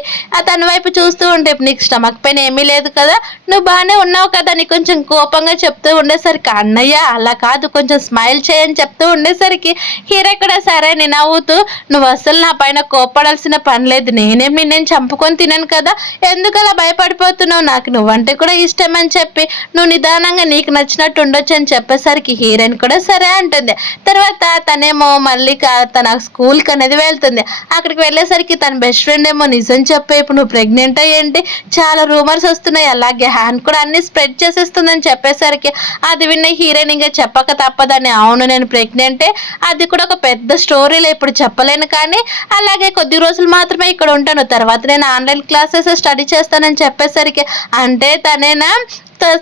తన వైపు చూస్తూ ఉంటే నీకు స్టమక్ పెయిన్ ఏమీ లేదు కదా, నువ్వు బాగానే ఉన్నావు కదా అని కొంచెం కోపంగా చెప్తూ ఉండేసరికి అన్నయ్య అలా కాదు కొంచెం స్మైల్ చేయని చెప్తూ ఉండేసరికి హీరో కూడా సరే నేను నవ్వుతూ నువ్వు అసలు నా పైన కోపడాల్సిన పని లేదు, నేను చంపుకొని తినను కదా, ఎందుకు అలా భయపడిపోతున్నావు, నాకు నువ్వంటే కూడా ఇష్టం అని చెప్పి నువ్వు నిదానంగా నీకు నచ్చినట్టు ఉండొచ్చు అని చెప్పేసరికి హీరోయిన్ కూడా సరే అంటుంది. తర్వాత తనేమో మళ్ళీ తన స్కూల్కి అనేది వెళ్తుంది, అక్కడికి వెళ్ళేసరికి తన బెస్ట్ ఫ్రెండ్ ఏమో నిజం చెప్పే ఇప్పుడు నువ్వు ప్రెగ్నెంట్ ఏంటి చాలా రూమర్స్ వస్తున్నాయి, అలాగే హ్యాండ్ కూడా అన్ని స్ప్రెడ్ చేసేస్తుందని చెప్పేసరికి అది విన్న హీరోయిన్ ఇంకా చెప్పక తప్పదని అవును నేను ప్రెగ్నెంటే, అది కూడా ఒక పెద్ద స్టోరీలో ఇప్పుడు చెప్పలేను కానీ అలాగే కొద్ది రోజులు మాత్రమే ఇక్కడ ఉంటాను, తర్వాత నేను ఆన్లైన్ క్లాసెస్ స్టడీ చేస్తానని చెప్పేసరికి అంటే తనేనా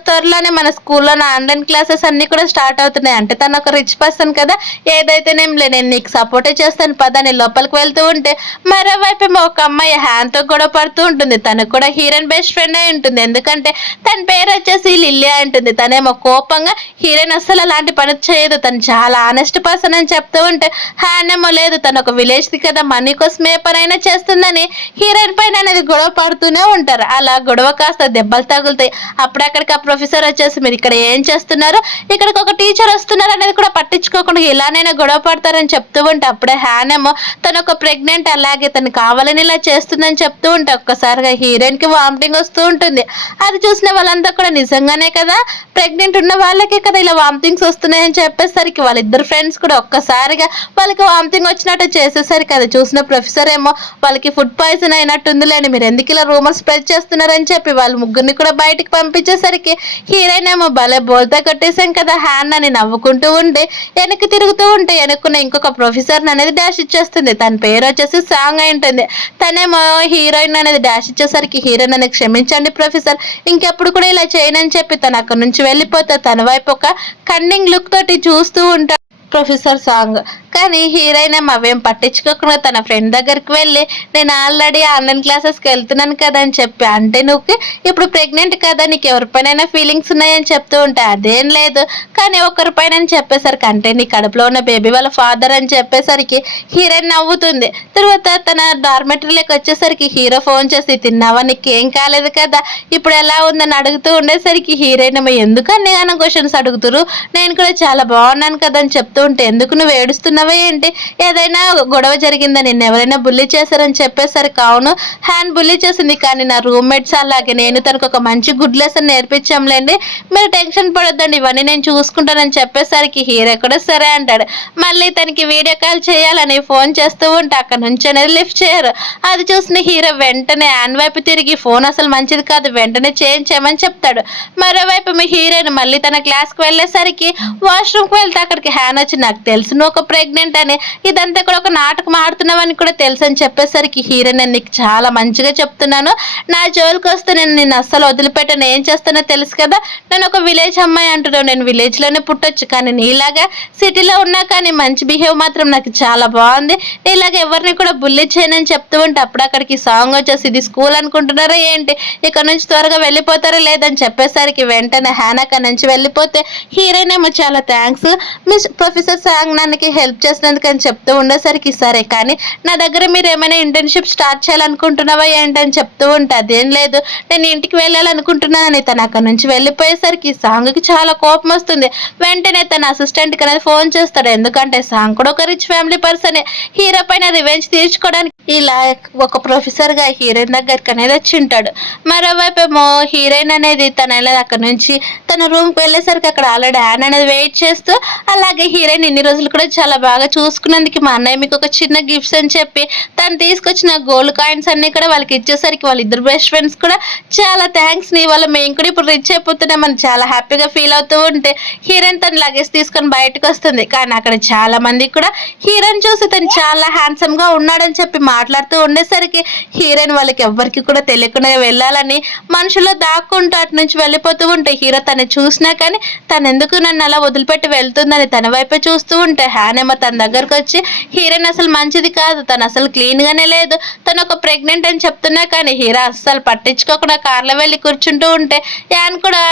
త్వరలోనే మన స్కూల్లో ఆన్లైన్ క్లాసెస్ అన్ని కూడా స్టార్ట్ అవుతున్నాయి, అంటే తను ఒక రిచ్ పర్సన్ కదా ఏదైతేనేంలే నేను నీకు సపోర్టే చేస్తాను పద నేను లోపలికి వెళ్తూ ఉంటే మరోవైపు ఒక అమ్మాయి హ్యాండ్తో గొడవ పడుతూ ఉంటుంది, తనకు కూడా హీరోయిన్ బెస్ట్ ఫ్రెండ్ అయి ఉంటుంది, ఎందుకంటే తన పేరు వచ్చేసి లిల్లీ ఉంటుంది, తనేమో కోపంగా హీరోయిన్ అస్సలు అలాంటి పని చేయదు తను చాలా ఆనెస్ట్ పర్సన్ అని చెప్తూ ఉంటే హ్యాండ్ ఏమో లేదు తను ఒక విలేజ్ది కదా మనీ కోసం ఏ పనైనా చేస్తుందని హీరోయిన్ పైన అనేది గొడవ పడుతూనే ఉంటారు. అలా గొడవ కాస్త దెబ్బలు తగులుతాయి. అప్పుడు అక్కడికి ఆ ప్రొఫెసర్ వచ్చేసి మీరు ఇక్కడ ఏం చేస్తున్నారు, ఇక్కడికి ఒక టీచర్ వస్తున్నారు అనేది కూడా పట్టించుకోకుండా ఇలానైనా గొడవ పడతారని చెప్తూ ఉంటే అప్పుడే హ్యానేమో తను ఒక ప్రెగ్నెంట్ అలాగే తను కావాలని ఇలా చేస్తుందని చెప్తూ ఉంటే ఒక్కసారిగా హీరోయిన్ కి వామిటింగ్ వస్తూ ఉంటుంది. అది చూసిన వాళ్ళంతా కూడా నిజంగానే కదా ప్రెగ్నెంట్ ఉన్న వాళ్ళకే కదా ఇలా వామిటింగ్స్ వస్తున్నాయని చెప్పేసరికి వాళ్ళిద్దరు ఫ్రెండ్స్ కూడా ఒక్కసారిగా వాళ్ళకి వామిటింగ్ వచ్చినట్టు చేసేసరికి అది చూసిన ప్రొఫెసర్ ఏమో వాళ్ళకి ఫుడ్ పాయిజన్ అయినట్టుందిలేండి మీరు ఎందుకు ఇలా రూమర్ స్ప్రెడ్ చేస్తున్నారని చెప్పి వాళ్ళ ముగ్గురిని కూడా బయటికి పంపించేసరికి ఉండేసరికి హీరోయిన్ ఏమో భలే బోల్తా కొట్టేసాం కదా హ్యాండ్ అని నవ్వుకుంటూ ఉంటే వెనక్కి తిరుగుతూ ఉంటే వెనక్కున్న ఇంకొక ప్రొఫెసర్ అనేది డాష్ ఇచ్చేస్తుంది. తన పేరు వచ్చేసి సాంగ్ అయి ఉంటుంది. తనేమో హీరోయిన్ అనేది డాష్ ఇచ్చేసరికి హీరోయిన్ అనేది క్షమించండి ప్రొఫెసర్, ఇంకెప్పుడు కూడా ఇలా చేయనని చెప్పి తను అక్కడి నుంచి వెళ్ళిపోతే తన వైపు ఒక కన్నింగ్ లుక్ తోటి చూస్తూ ఉంటాడు ప్రొఫెసర్ సాంగ్. కానీ హీరోయిన్ ఏమో అవేం పట్టించుకోకుండా తన ఫ్రెండ్ దగ్గరికి వెళ్ళి నేను ఆల్రెడీ ఆన్లైన్ క్లాసెస్కి వెళ్తున్నాను కదా అని చెప్పి, అంటే నువ్వు ఇప్పుడు ప్రెగ్నెంట్ కదా నీకు ఎవరిపైన ఫీలింగ్స్ ఉన్నాయని చెప్తూ ఉంటే అదేం లేదు కానీ ఒకరిపైన అని చెప్పేసరికి, అంటే నీ కడుపులో ఉన్న బేబీ వాళ్ళ ఫాదర్ అని చెప్పేసరికి హీరోయిన్ నవ్వుతుంది. తర్వాత తన డార్మెటరీలోకి వచ్చేసరికి హీరో ఫోన్ చేసి తిన్నావా నీకేం కాలేదు కదా ఇప్పుడు ఎలా ఉందని అడుగుతూ ఉండేసరికి హీరోయిన్ ఏమో ఎందుకని అన్న క్వశ్చన్స్ అడుగుతురు, నేను కూడా చాలా బాగున్నాను కదా అని చెప్తూ ఉంటే ఎందుకు నువ్వు ఏడుస్తున్నావా ఏంటి, ఏదైనా గొడవ జరిగిందా, నిన్ను ఎవరైనా బుల్లి చేశారని చెప్పేసరికి అవును హ్యాండ్ బుల్లి చేసింది కానీ నా రూమ్మేట్స్ అలాగే నేను తనకు ఒక మంచి గుడ్ లెసన్ నేర్పించాంలేండి, మీరు టెన్షన్ పడొద్దండి ఇవన్నీ నేను చూసుకుంటానని చెప్పేసరికి హీరో కూడా సరే అంటాడు. మళ్ళీ తనకి వీడియో కాల్ చేయాలని ఫోన్ చేస్తూ ఉంటే అక్కడ నుంచి అనేది లిఫ్ట్ చేయరు. అది చూసిన హీరో వెంటనే హ్యాండ్ వైపు తిరిగి ఫోన్ అసలు మంచిది కాదు వెంటనే చేంజ్ చేయమని చెప్తాడు. మరోవైపు మీ హీరోయిన్ మళ్ళీ తన క్లాస్కి వెళ్ళేసరికి వాష్రూమ్కి వెళ్తే అక్కడికి హ్యాండ్ వచ్చి నాకు తెలుసు నువ్వు ఒక ప్రెగ్నెంట్ అని, ఇదంతా కూడా ఒక నాటకం ఆడుతున్నావని కూడా తెలుసు అని చెప్పేసరికి హీరోయిన్ నేను నీకు చాలా మంచిగా చెప్తున్నాను, నా జోలికి వస్తే నేను నిన్ను అస్సలు వదిలిపెట్టాను, ఏం చేస్తానో తెలుసు కదా, నేను ఒక విలేజ్ అమ్మాయి అంటున్నావు, నేను విలేజ్లోనే పుట్టొచ్చు కానీ నీలాగా సిటీలో ఉన్నా కానీ మంచి బిహేవ్ మాత్రం నాకు చాలా బాగుంది, నీలాగా ఎవరిని కూడా బుల్లి చేయనని చెప్తూ ఉంటే అప్పుడు అక్కడికి సాంగ్ వచ్చేసి ఇది స్కూల్ అనుకుంటున్నారా ఏంటి, ఇక్కడ నుంచి త్వరగా వెళ్ళిపోతారా లేదని చెప్పేసరికి వెంటనే హ్యాన్ అక్కడి నుంచి వెళ్ళిపోతే హీరోయిన్ ఏమో చాలా థ్యాంక్స్ మిస్ ప్రొఫెసర్ సాంగ్ నన్నుకి హెల్ప్ చేసినందుకు అని చెప్తూ ఉండేసరికి సరే కానీ నా దగ్గర మీరు ఏమైనా ఇంటర్న్షిప్ స్టార్ట్ చేయాలనుకుంటున్నావా ఏంటని చెప్తూ ఉంటే అదేం లేదు నేను ఇంటికి వెళ్ళాలనుకుంటున్నానని తను అక్కడ నుంచి వెళ్ళిపోయేసరికి సాంగ్కి చాలా కోపం వస్తుంది. వెంటనే తన అసిస్టెంట్కి అనేది ఫోన్ చేస్తాడు, ఎందుకంటే సాంగ్ కూడా ఒక రిచ్ ఫ్యామిలీ పర్సనే, హీరో పైన రివెంజ్ తీర్చుకోవడానికి ఇలా ఒక ప్రొఫెసర్గా హీరోయిన్ దగ్గరికి అనేది వచ్చి ఉంటాడు. మరోవైపు ఏమో హీరోయిన్ అనేది తన అక్కడ నుంచి తన రూమ్కి వెళ్ళేసరికి అక్కడ ఆల్రెడీ హ్యాన్ అనేది వెయిట్ చేస్తూ అలాగే హీరోయిన్ ఇన్ని రోజులు కూడా చాలా బాగా చూసుకున్నందుకు మా అన్నయ్య మీకు ఒక చిన్న గిఫ్ట్స్ అని చెప్పి తను తీసుకొచ్చిన గోల్డ్ కాయిన్స్ అన్ని కూడా వాళ్ళకి ఇచ్చేసరికి వాళ్ళిద్దరు బెస్ట్ ఫ్రెండ్స్ కూడా చాలా థ్యాంక్స్ నీ వల్ల మేము కూడా ఇప్పుడు రిచ్ అయిపోతున్నామని చాలా హ్యాపీగా ఫీల్ అవుతూ ఉంటే హీరోయిన్ తన లగేజ్ తీసుకొని బయటకు వస్తుంది. కానీ అక్కడ చాలా మంది కూడా హీరోయిన్ చూసి తను చాలా హ్యాండ్సమ్ గా ఉన్నాడని చెప్పి మాట్లాడుతూ ఉండేసరికి హీరోయిన్ వాళ్ళకి ఎవ్వరికి కూడా తెలియకుండా వెళ్ళాలని మనుషుల్లో దాక్కుంటూ అటు నుంచి వెళ్ళిపోతూ ఉంటే హీరో తను చూసినా కానీ తను ఎందుకు నన్ను అలా వదిలిపెట్టి వెళ్తుందని తన వైపే చూస్తూ ఉంటే హ్యాన్ ఏమో తన దగ్గరకు వచ్చి హీరోయిన్ అసలు మంచిది కాదు, తను అసలు క్లీన్ గానే లేదు, తను ఒక ప్రెగ్నెంట్ అని చెప్తున్నా కానీ హీరో అస్సలు పట్టించుకోకుండా కార్లో వెళ్ళి కూర్చుంటూ ఉంటే హ్యాన్ కూడా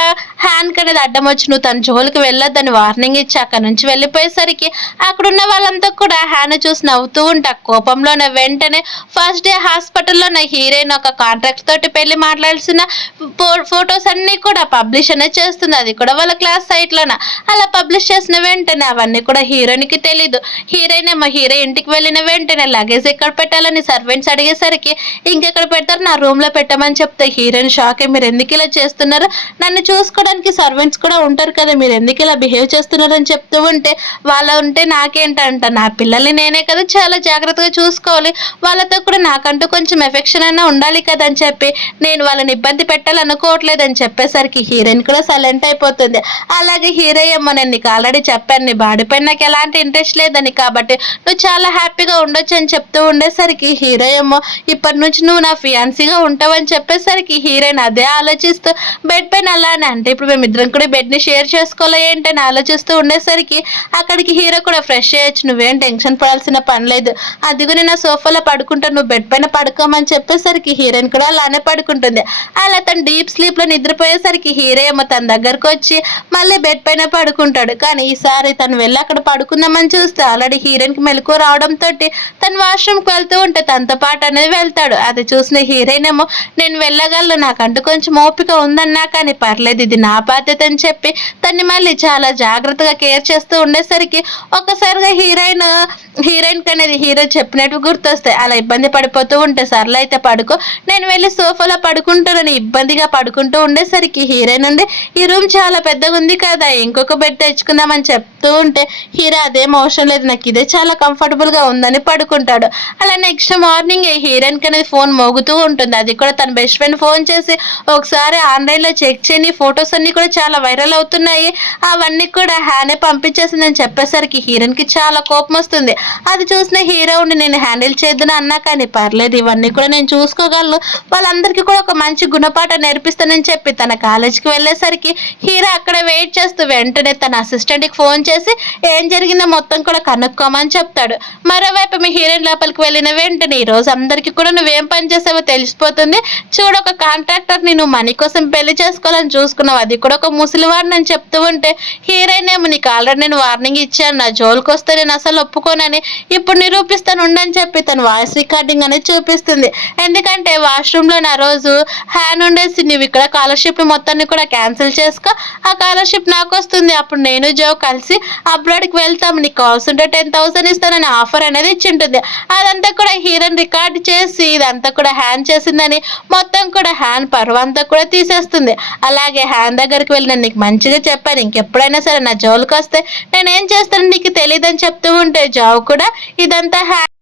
హ్యాండ్ అనేది అడ్డం వచ్చి నువ్వు తన జోలికి వెళ్ళొద్దని వార్నింగ్ ఇచ్చి అక్కడ నుంచి వెళ్ళిపోయేసరికి అక్కడున్న వాళ్ళంతా కూడా హ్యాన్ చూసి నవ్వుతూ ఉంటే కోపంలోనే వెంటనే ఫస్ట్ డే హాస్పిటల్లో నా హీరోయిన్ ఒక కాంట్రాక్ట్ తోటి పెళ్లి మాట్లాడాల్సిన ఫొటోస్ అన్ని కూడా పబ్లిష్ అనేది చేస్తుంది, అది కూడా వాళ్ళ క్లాస్ సైట్లోన. అలా పబ్లిష్ చేసిన వెంటనే అవన్నీ కూడా హీరోయిన్కి తెలీదు. హీరోయిన్ ఏమో హీరో ఇంటికి వెళ్ళిన వెంటనే లగేజ్ ఎక్కడ పెట్టాలని సర్వెంట్స్ అడిగేసరికి ఇంకెక్కడ పెడతారు నా రూమ్లో పెట్టమని చెప్తే హీరోయిన్ షాకే మీరు ఎందుకు ఇలా చేస్తున్నారు, నన్ను చూసుకోవడానికి సర్వెంట్స్ కూడా ఉంటారు కదా మీరు ఎందుకు ఇలా బిహేవ్ చేస్తున్నారు అని చెప్తూ ఉంటే వాళ్ళ ఉంటే నాకేంటంట నా పిల్లల్ని నేనే కదా చాలా జాగ్రత్తగా చూసుకోవాలి, వాళ్ళతో కూడా నాకంటూ కొంచెం ఎఫెక్షన్ అయినా ఉండాలి కదా అని చెప్పి నేను వాళ్ళని ఇబ్బంది పెట్టాలనుకోవట్లేదు అని చెప్పేసరికి హీరోయిన్ కూడా సైలెంట్ అయిపోతుంది. అలాగే హీరో ఏమో నేను నీకు ఆల్రెడీ చెప్పాను నీ బాడీ పైన నాకు ఎలాంటి ఇంట్రెస్ట్ లేదని కాబట్టి నువ్వు చాలా హ్యాపీగా ఉండొచ్చు అని చెప్తూ ఉండేసరికి హీరో ఏమో ఇప్పటి నుంచి నువ్వు నా ఫియాన్సీగా ఉంటావని చెప్పేసరికి హీరోయిన్ అదే ఆలోచిస్తూ బెడ్ పైన అలానే అంటే ఇప్పుడు మేమిద్దరం కూడా బెడ్ని షేర్ చేసుకోవాలి ఏంటని ఆలోచిస్తూ ఉండేసరికి అక్కడికి హీరో కూడా ఫ్రెష్ అయ్యొచ్చు నువ్వేం టెన్షన్ పడాల్సిన పని లేదు, అదిగో నేను సోఫాలో పడుకుంటా నువ్వు బెడ్ పైన పడుకోమని చెప్పేసరికి హీరోయిన్ కూడా అలానే పడుకుంటుంది. అలా తను డీప్ స్లీప్లో నిద్రపోయేసరికి హీరో ఏమో తన దగ్గరకు వచ్చి మళ్ళీ బెడ్ పైన పడుకుంటాడు. కానీ ఈసారి తను వెళ్ళి అక్కడ పడుకుందామని చూస్తే ఆల్రెడీ హీరోయిన్కి మెలకు రావడంతో తను వాష్రూమ్కి వెళ్తూ ఉంటే తనతో పాటు అనేది వెళ్తాడు. అది చూసిన హీరోయిన్ ఏమో నేను వెళ్ళగలను నాకంటూ కొంచెం ఓపిక ఉందన్నా కానీ పర్లేదు ఇది నా బాధ్యత అని చెప్పి తన్ని మళ్ళీ చాలా జాగ్రత్తగా కేర్ చేస్తూ ఉండేసరికి ఒక్కసారిగా హీరోయిన్కి అనేది హీరో చెప్పినట్టు గుర్తొస్తాయి. అలా ఇబ్బంది పడిపోతూ ఉంటే సర్లే అయితే పడుకో నేను వెళ్ళి సోఫాలో పడుకుంటానని ఇబ్బందిగా పడుకుంటూ ఉండేసరికి హీరోయిన్ నుండి ఈ రూమ్ చాలా పెద్దగా ఉంది కదా, ఇంకొక బెడ్ తెచ్చుకుందామని చెప్తూ ఉంటే హీరో అదేం అవసరం లేదు, నాకు ఇదే చాలా కంఫర్టబుల్ గా ఉందని పడుకుంటాడు. అలా నెక్స్ట్ మార్నింగ్ హీరోయిన్ కి అనేది ఫోన్ మోగుతూ ఉంటుంది. అది కూడా తన బెస్ట్ ఫ్రెండ్ ఫోన్ చేసి ఒకసారి ఆన్లైన్ లో చెక్ చేయని ఫొటోస్ అన్ని కూడా చాలా వైరల్ అవుతున్నాయి, అవన్నీ కూడా హ్యానే పంపించేసిందని చెప్పేసరికి హీరోయిన్ కి చాలా కోపం వస్తుంది. అది చూసిన హీరో ఉండి నేను హ్యాండిల్ చేద్దాను అన్నా కానీ పర్లేదు ఇవన్నీ కూడా నేను చూసుకోగలను, వాళ్ళందరికీ కూడా ఒక మంచి గుణపాఠం నేర్పిస్తానని చెప్పి తన కాలేజీకి వెళ్ళేసరికి హీరో అక్కడ వెయిట్ చేస్తూ వెంటనే తన అసిస్టెంట్ కి ఫోన్ చేసి ఏం జరిగిందో మొత్తం కూడా కనుక్కోమని చెప్తాడు. మరోవైపు మీ హీరోయిన్ లోపలికి వెళ్ళిన వెంటనే ఈ రోజు అందరికీ కూడా నువ్వేం పని చేసావో తెలిసిపోతుంది, చూడు ఒక కాంట్రాక్టర్ ని నువ్వు మనీ కోసం పెళ్లి చేసుకోవాలని చూసుకున్నావు, అది కూడా ఒక ముసలివాడిని అని చెప్తూ ఉంటే హీరోయిన్ ఏమో నీకు ఆల్రెడీ నేను వార్నింగ్ ఇచ్చాను, నా జోలికి వస్తే నేను అసలు ఒప్పుకోనని ఇప్పుడు నిరూపిస్తాను ఉండని చెప్పి తన వాయిస్ రికార్డింగ్ అనేది చూపిస్తుంది. ఎందుకంటే వాష్రూమ్ లో నా రోజు హ్యాన్ ఉండేసి నువ్వు ఇక్కడ స్కాలర్షిప్ మొత్తాన్ని కూడా క్యాన్సిల్ చేసుకో, ఆ స్కాలర్షిప్ నాకు వస్తుంది, అప్పుడు నేను జో కలిసి అబ్రాడ్కి వెళ్తాము, నీకు కావాల్సి ఉంటే 10,000 ఇస్తానని ఆఫర్ అనేది ఇచ్చింటుంది. అదంతా కూడా హీరోయిన్ రికార్డ్ చేసి ఇదంతా కూడా హ్యాన్ చేసిందని మొత్తం కూడా హ్యాన్ పరువంతా కూడా తీసేస్తుంది. అలాగే హ్యాన్ దగ్గరికి వెళ్ళి నేను నీకు మంచిగా చెప్పాను, ఇంకెప్పుడైనా సరే నా జోలికి వస్తే నేనేం చేస్తాను నీకు తెలియదని చెప్తూ ఉంటే జావ్ కూడా ఇదంతా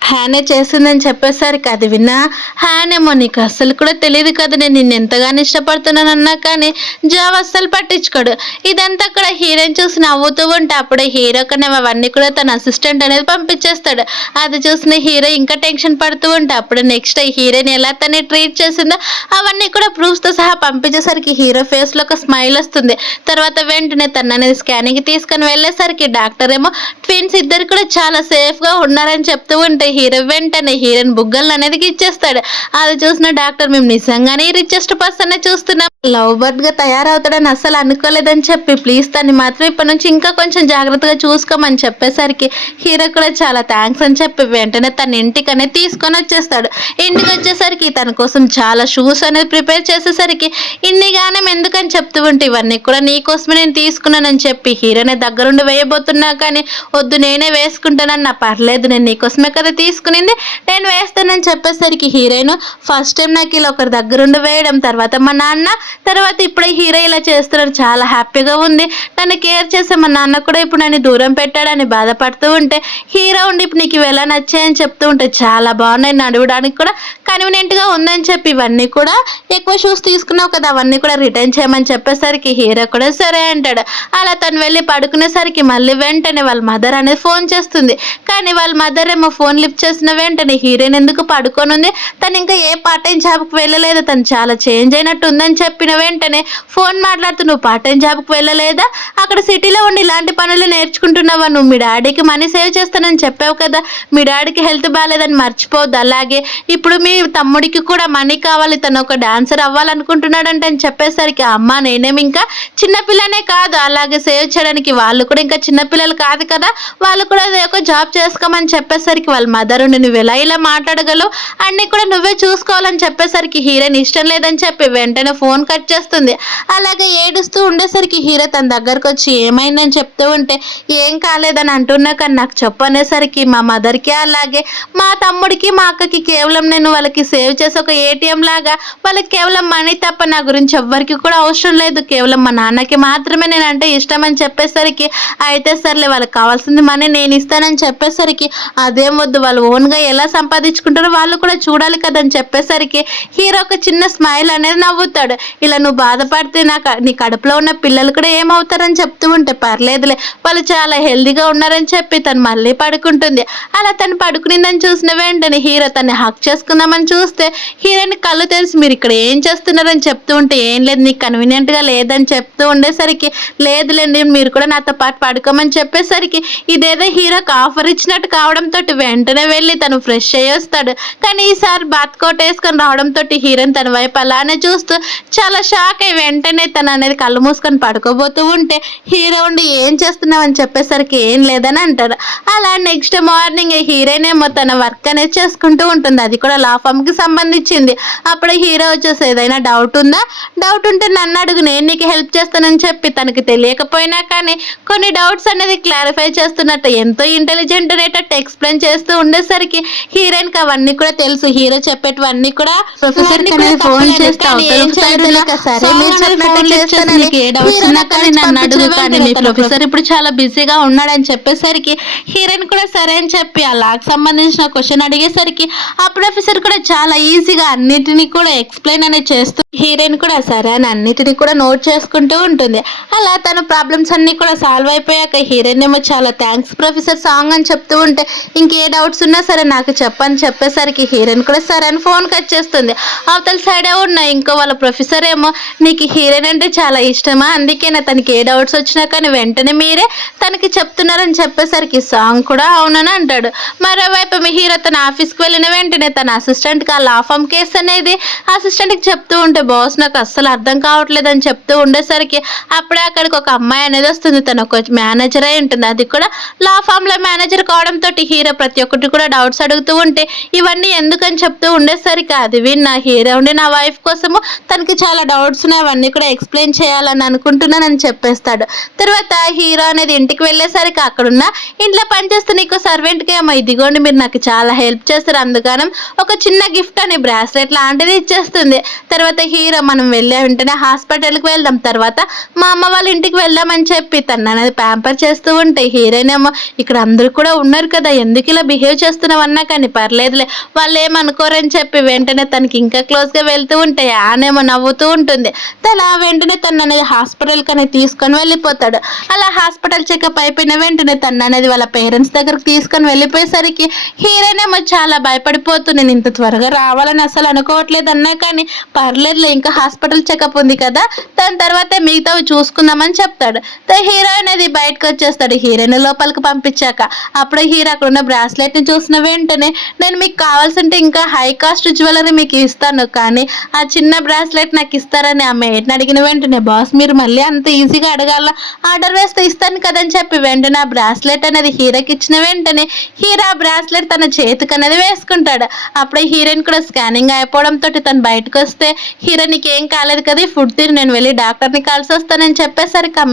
హ్యానే చేసిందని చెప్పేసరికి అది విన్నా హ్యానేమో నీకు అస్సలు కూడా తెలియదు కదా నేను నిన్ను ఎంతగానో ఇష్టపడుతున్నాను అన్నా కానీ జావ్ అస్సలు పట్టించుకోడు. ఇదంతా కూడా హీరోయిన్ చూసి నవ్వుతూ ఉంటే అప్పుడే హీరో కన్నా అవన్నీ కూడా తన అసిస్టెంట్ అనేది పంపించేస్తాడు. అది చూసిన హీరో ఇంకా టెన్షన్ పడుతూ ఉంటే అప్పుడు నెక్స్ట్ హీరోయిన్ ఎలా తనే ట్రీట్ చేసిందో అవన్నీ కూడా ప్రూఫ్స్ తో సహా పంపించేసరికి హీరో ఫేస్ లో ఒక స్మైల్ వస్తుంది. తర్వాత వెంటనే తన అనేది స్కానింగ్ తీసుకొని వెళ్ళేసరికి డాక్టర్ ఏమో ట్విన్స్ ఇద్దరు కూడా చాలా సేఫ్ గా ఉన్నారని చెప్తూ ఉంటే హీరో వెంటనే హీరోయిన్ బుగ్గలు అనేది ఇచ్చేస్తాడు. అది చూసిన డాక్టర్ మేము నిజంగానే రిచెస్ట్ పర్సన్ చూస్తున్నాం, లవ్ బర్డ్ గా తయారవుతాడని అసలు అనుకోలేదని చెప్పి ప్లీజ్ తన్ని మాత్రం ఇప్పటి నుంచి ఇంకా కొంచెం జాగ్రత్తగా చూసుకోమని చెప్పేసరికి హీరో కూడా చాలా థ్యాంక్స్ అని చెప్పి వెంటనే తన ఇంటికి అనేది తీసుకొని వచ్చేస్తాడు. ఇంటికి వచ్చేసరికి తన కోసం చాలా షూస్ అనేది ప్రిపేర్ చేసేసరికి ఇన్ని గానం ఎందుకని చెప్తూ ఉంటే ఇవన్నీ కూడా నీకోసమే నేను తీసుకున్నానని చెప్పి హీరోని దగ్గరుండి వేయబోతున్నా కానీ వద్దు నేనే వేసుకుంటానన్నా పర్లేదు నేను నీకోసమే కదా తీసుకునింది నేను వేస్తానని చెప్పేసరికి హీరోయిన్ ఫస్ట్ టైం నాకు ఇలా ఒకరి దగ్గరుండి వేయడం, తర్వాత మా నాన్న, తర్వాత ఇప్పుడే హీరో ఇలా చేస్తున్నారు చాలా హ్యాపీగా ఉంది, నన్ను కేర్ చేసే మా నాన్న కూడా ఇప్పుడు నన్ను దూరం పెట్టాడని బాధపడుతూ ఉంటే హీరో ఉండి ఇప్పుడు నీకు ఇవి ఎలా నచ్చాయని చెప్తూ ఉంటే చాలా బాగున్నాయి, నడవడానికి కూడా కన్వీనియంట్ గా ఉందని చెప్పి ఇవన్నీ కూడా ఎక్కువ షూస్ తీసుకున్నావు కదా అవన్నీ కూడా రిటర్న్ చేయమని చెప్పేసరికి హీరో కూడా సరే అంటాడు. అలా తను వెళ్ళి పడుకునేసరికి మళ్ళీ వెంటనే వాళ్ళ మదర్ అనేది ఫోన్ చేస్తుంది. కానీ వాళ్ళ మదర్ ఏమో ఫోన్ లిఫ్ట్ చేసిన వెంటనే హీరోయిన్ ఎందుకు పడుకొని ఉంది, తను ఇంకా ఏ పార్ట్ టైం జాబ్కి వెళ్ళలేదు, తను చాలా చేంజ్ అయినట్టు ఉందని చెప్పిన వెంటనే ఫోన్ మాట్లాడుతూ నువ్వు పార్ట్ టైం జాబ్కి వెళ్ళలేదా, అక్కడ సిటీలో ఉండి ఇలాంటి పనులు నేర్చుకుంటున్నావా, నువ్వు మీ డాడీకి మనీ సేవ్ చేస్తానని చెప్పావు కదా, మీ డాడీకి హెల్త్ బాగాలేదని మర్చిపోవద్దు, అలాగే ఇప్పుడు మీ తమ్ముడికి కూడా మనీ కావాలి, తను ఒక డాన్సర్ అవ్వాలనుకుంటున్నాడంటే అని చెప్పేసరికి అమ్మ నేనేమి ఇంకా చిన్నపిల్లనే కాదు, అలాగే సేవ్ చేయడానికి వాళ్ళు కూడా ఇంకా చిన్నపిల్లలు కాదు కదా, వాళ్ళు కూడా ఒక జాబ్ చేసుకోమని చెప్పేసరికి వాళ్ళ మదర్ నువ్వు ఎలా ఇలా మాట్లాడగలవు, అన్ని కూడా నువ్వే చూసుకోవాలని చెప్పేసరికి హీరోయిన్ ఇష్టం లేదని చెప్పి వెంటనే ఫోన్ కట్ చేస్తుంది. అలాగే ఏడుస్తూ ఉండేసరికి హీరో తన దగ్గరకు వచ్చి ఏమైందని చెప్తూ ఉంటే ఏం కాలేదని అంటున్నా కానీ నాకు చెప్పు అనేసరికి మా మదర్కి అలాగే మా తమ్ముడికి మా అక్కకి కేవలం నేను వాళ్ళకి సేవ్ చేసి ఒక ఏటీఎం లాగా, వాళ్ళకి కేవలం మనీ తప్ప నా గురించి ఎవ్వరికి కూడా అవసరం లేదు, కేవలం మా నాన్నకి మాత్రమే నేను అంటే ఇష్టం అని చెప్పేసరికి అయితే సర్లే వాళ్ళకి కావాల్సింది మనీ నేను ఇస్తానని చెప్పేసరికి అదేం వద్దు వాళ్ళు ఓన్గా ఎలా సంపాదించుకుంటారో వాళ్ళు కూడా చూడాలి కదని చెప్పేసరికి హీరో ఒక చిన్న స్మైల్ అనేది నవ్వుతాడు. ఇలా నువ్వు బాధపడితే నీ కడుపులో ఉన్న పిల్లలు కూడా ఏమవుతారని చెప్తూ ఉంటే పర్లేదులే వాళ్ళు చాలా హెల్దీగా ఉన్నారని చెప్పి తను మళ్ళీ పడుకుంటుంది. అలా తను పడుకునిందని చూసిన వెంటనే హీరో తన్ని హక్ చేసుకుందామని చూస్తే హీరోని కళ్ళు తెలిసి మీరు ఇక్కడ ఏం చేస్తున్నారని చెప్తూ ఉంటే ఏం లేదు నీకు కన్వీనియంట్గా లేదని చెప్తూ ఉండేసరికి లేదులేండి మీరు కూడా నాతో పాటు పడుకోమని చెప్పేసరికి ఇదేదో హీరోకి ఆఫర్ ఇచ్చినట్టు కావడంతో వెంటనే వెళ్ళి తను ఫ్రెష్ అయ్యేస్తాడు. కానీ ఈసారి బాత్ కోట్ వేసుకొని రావడంతో హీరోయిన్ తన వైపు అలానే చూస్తూ చాలా షాక్ అయ్యి వెంటనే తను అనేది కళ్ళు మూసుకొని పడుకోబోతూ ఉంటే హీరో ఉండి ఏం చేస్తున్నావు అని చెప్పేసరికి ఏం లేదని అంటారు. అలా నెక్స్ట్ మార్నింగ్ హీరోయిన్ ఏమో తన వర్క్ అనేది చేసుకుంటూ ఉంటుంది, అది కూడా లా ఫామ్ కి సంబంధించింది. అప్పుడు హీరో వచ్చేసి ఏదైనా డౌట్ ఉందా, డౌట్ ఉంటే నన్ను అడుగు నేను నీకు హెల్ప్ చేస్తానని చెప్పి తనకి తెలియకపోయినా కానీ కొన్ని డౌట్స్ అనేది క్లారిఫై చేస్తున్నట్టు ఎంతో ఇంటెలిజెంట్ అనేటట్టు ఎక్స్ప్లెయిన్ చేస్తూ ఉండేసరికి హీరోయిన్ కి అవన్నీ కూడా తెలుసు. హీరో చెప్పేటివన్నీ కూడా ప్రొఫెసర్ కి అనేది ఫోన్ చేస్తే అవతల సైడ్ సరే మీరు చెప్పినట్టు చేస్తానని ఏ డౌట్స్ ఉన్నా కానీ నన్ను అడుగు, కానీ మీ ప్రొఫెసర్ ఇప్పుడు చాలా బిజీగా ఉన్నాడని చెప్పేసరికి హీరోయిన్ కూడా సరే అని చెప్పి ఆ లాకి సంబంధించిన క్వశ్చన్ అడిగేసరికి ఆ ప్రొఫెసర్ కూడా చాలా ఈజీగా అన్నిటినీ కూడా ఎక్స్ప్లెయిన్ అనేది చేస్తూ హీరోయిన్ కూడా సరే అని అన్నిటిని కూడా నోట్ చేసుకుంటూ ఉంటుంది. అలా తన ప్రాబ్లమ్స్ అన్ని కూడా సాల్వ్ అయిపోయాక హీరోయిన్ ఏమో చాలా థ్యాంక్స్ ప్రొఫెసర్ సాంగ్ అని చెప్తూ ఉంటే ఇంకే డౌట్స్ ఉన్నా సరే నాకు చెప్పని చెప్పేసరికి హీరోయిన్ కూడా సరే అని ఫోన్ కట్ చేస్తుంది. అవతల సైడే ఉన్న ఇంకో వాళ్ళ ప్రొఫెసర్ ఏమో నీకు హీరోయిన్ అంటే చాలా ఇష్టమా, అందుకేనా తనకి ఏ డౌట్స్ వచ్చినా కానీ వెంటనే మీరే తనకి చెప్తున్నారని చెప్పేసరికి సాంగ్ కూడా అవునని అంటాడు. మరోవైపు మీ హీరో తన ఆఫీస్కి వెళ్ళిన వెంటనే తన అసిస్టెంట్కి ఆ లా ఫామ్ కేసు అనేది అసిస్టెంట్కి చెప్తూ ఉంటే బాస్ నాకు అస్సలు అర్థం కావట్లేదు అని చెప్తూ ఉండేసరికి అప్పుడే అక్కడికి ఒక అమ్మాయి అనేది వస్తుంది. తను ఒక మేనేజర్ అయి ఉంటుంది, అది కూడా లా ఫామ్లో మేనేజర్ కావడంతో హీరో ప్రతి ఒక్కటి కూడా డౌట్స్ అడుగుతూ ఉంటే ఇవన్నీ ఎందుకని చెప్తూ ఉండేసరికి అది విన్న హీరో ఉండి నా వైఫ్ కోసము తనకి చాలా డౌట్స్ ఉన్నాయి, అవన్నీ కూడా ఎక్స్ప్లెయిన్ చేయాలని అనుకుంటున్నానని చెప్పేస్తాడు. తర్వాత హీరో అనేది ఇంటికి వెళ్ళేసరికి అక్కడున్న ఇంట్లో పనిచేస్తున్న నీకు సర్వెంట్కి ఏమో ఇదిగోండి మీరు నాకు చాలా హెల్ప్ చేస్తారు, అందుకని ఒక చిన్న గిఫ్ట్ అని బ్రాస్లెట్ లాంటిది ఇచ్చేస్తుంది. తర్వాత హీరో మనం వెళ్ళే వెంటనే హాస్పిటల్కి వెళ్దాం, తర్వాత మా అమ్మ వాళ్ళ ఇంటికి వెళ్దామని చెప్పి తను అనేది ప్యాంపర్ చేస్తూ ఉంటే హీరోయిన్ ఏమో ఇక్కడ అందరూ కూడా ఉన్నారు కదా ఎందుకు ఇలా బిహేవ్ చేస్తున్నావన్నా కానీ పర్లేదులే వాళ్ళు ఏమనుకోరని చెప్పి వెంటనే తనకి ఇంకా క్లోజ్గా వెళ్తూ ఉంటే ఆనేమో నవ్వుతూ ఉంటుంది. తన వెంటనే తను అనేది హాస్పిటల్కి అనేది తీసుకొని వెళ్ళిపోతాడు. అలా హాస్పిటల్ చెకప్ అయిపోయిన వెంటనే తను అనేది వాళ్ళ పేరెంట్స్ దగ్గరకు తీసుకొని వెళ్ళిపోయేసరికి హీరోయిన్ ఏమో చాలా భయపడిపోతూ నేను ఇంత త్వరగా రావాలని అసలు అనుకోవట్లేదు అన్నా కానీ పర్లేదులే ఇంకా హాస్పిటల్ చెకప్ ఉంది కదా దాని తర్వాత మిగతావి చూసుకుందామని చెప్తాడు. హీరో అనేది బయటకు వచ్చేస్తాడు. హీరోయిన్ లోపలికి పంపించాక అప్పుడే హీరో అక్కడ ఉన్న బ్రాస్లెట్ ని చూసిన వెంటనే నేను మీకు కావాల్సింటే ఇంకా హై కాస్ట్ జ్యువెలరీ మీకు ఇస్తాను, కానీ ఆ చిన్న బ్రాస్లెట్ నాకు ఇస్తారని ఆ మేట్ని అడిగిన వెంటనే బాస్ మీరు మళ్ళీ అంత ఈజీగా అడగాల, ఆర్డర్ వేస్తే ఇస్తాను కదని చెప్పి వెంటనే ఆ బ్రాస్లెట్ అనేది హీరోకి ఇచ్చిన వెంటనే హీరో ఆ బ్రాస్లెట్ తన చేతికి అనేది వేసుకుంటాడు. అప్పుడే హీరోయిన్ కూడా స్కానింగ్ అయిపోవడంతో తను బయటకు వస్తే హీరో నీకు ఏం కాలేదు కదా ఫుడ్ తిని నేను వెళ్ళి డాక్టర్ని కలిసి వస్తానని చెప్పేసరికి ఆ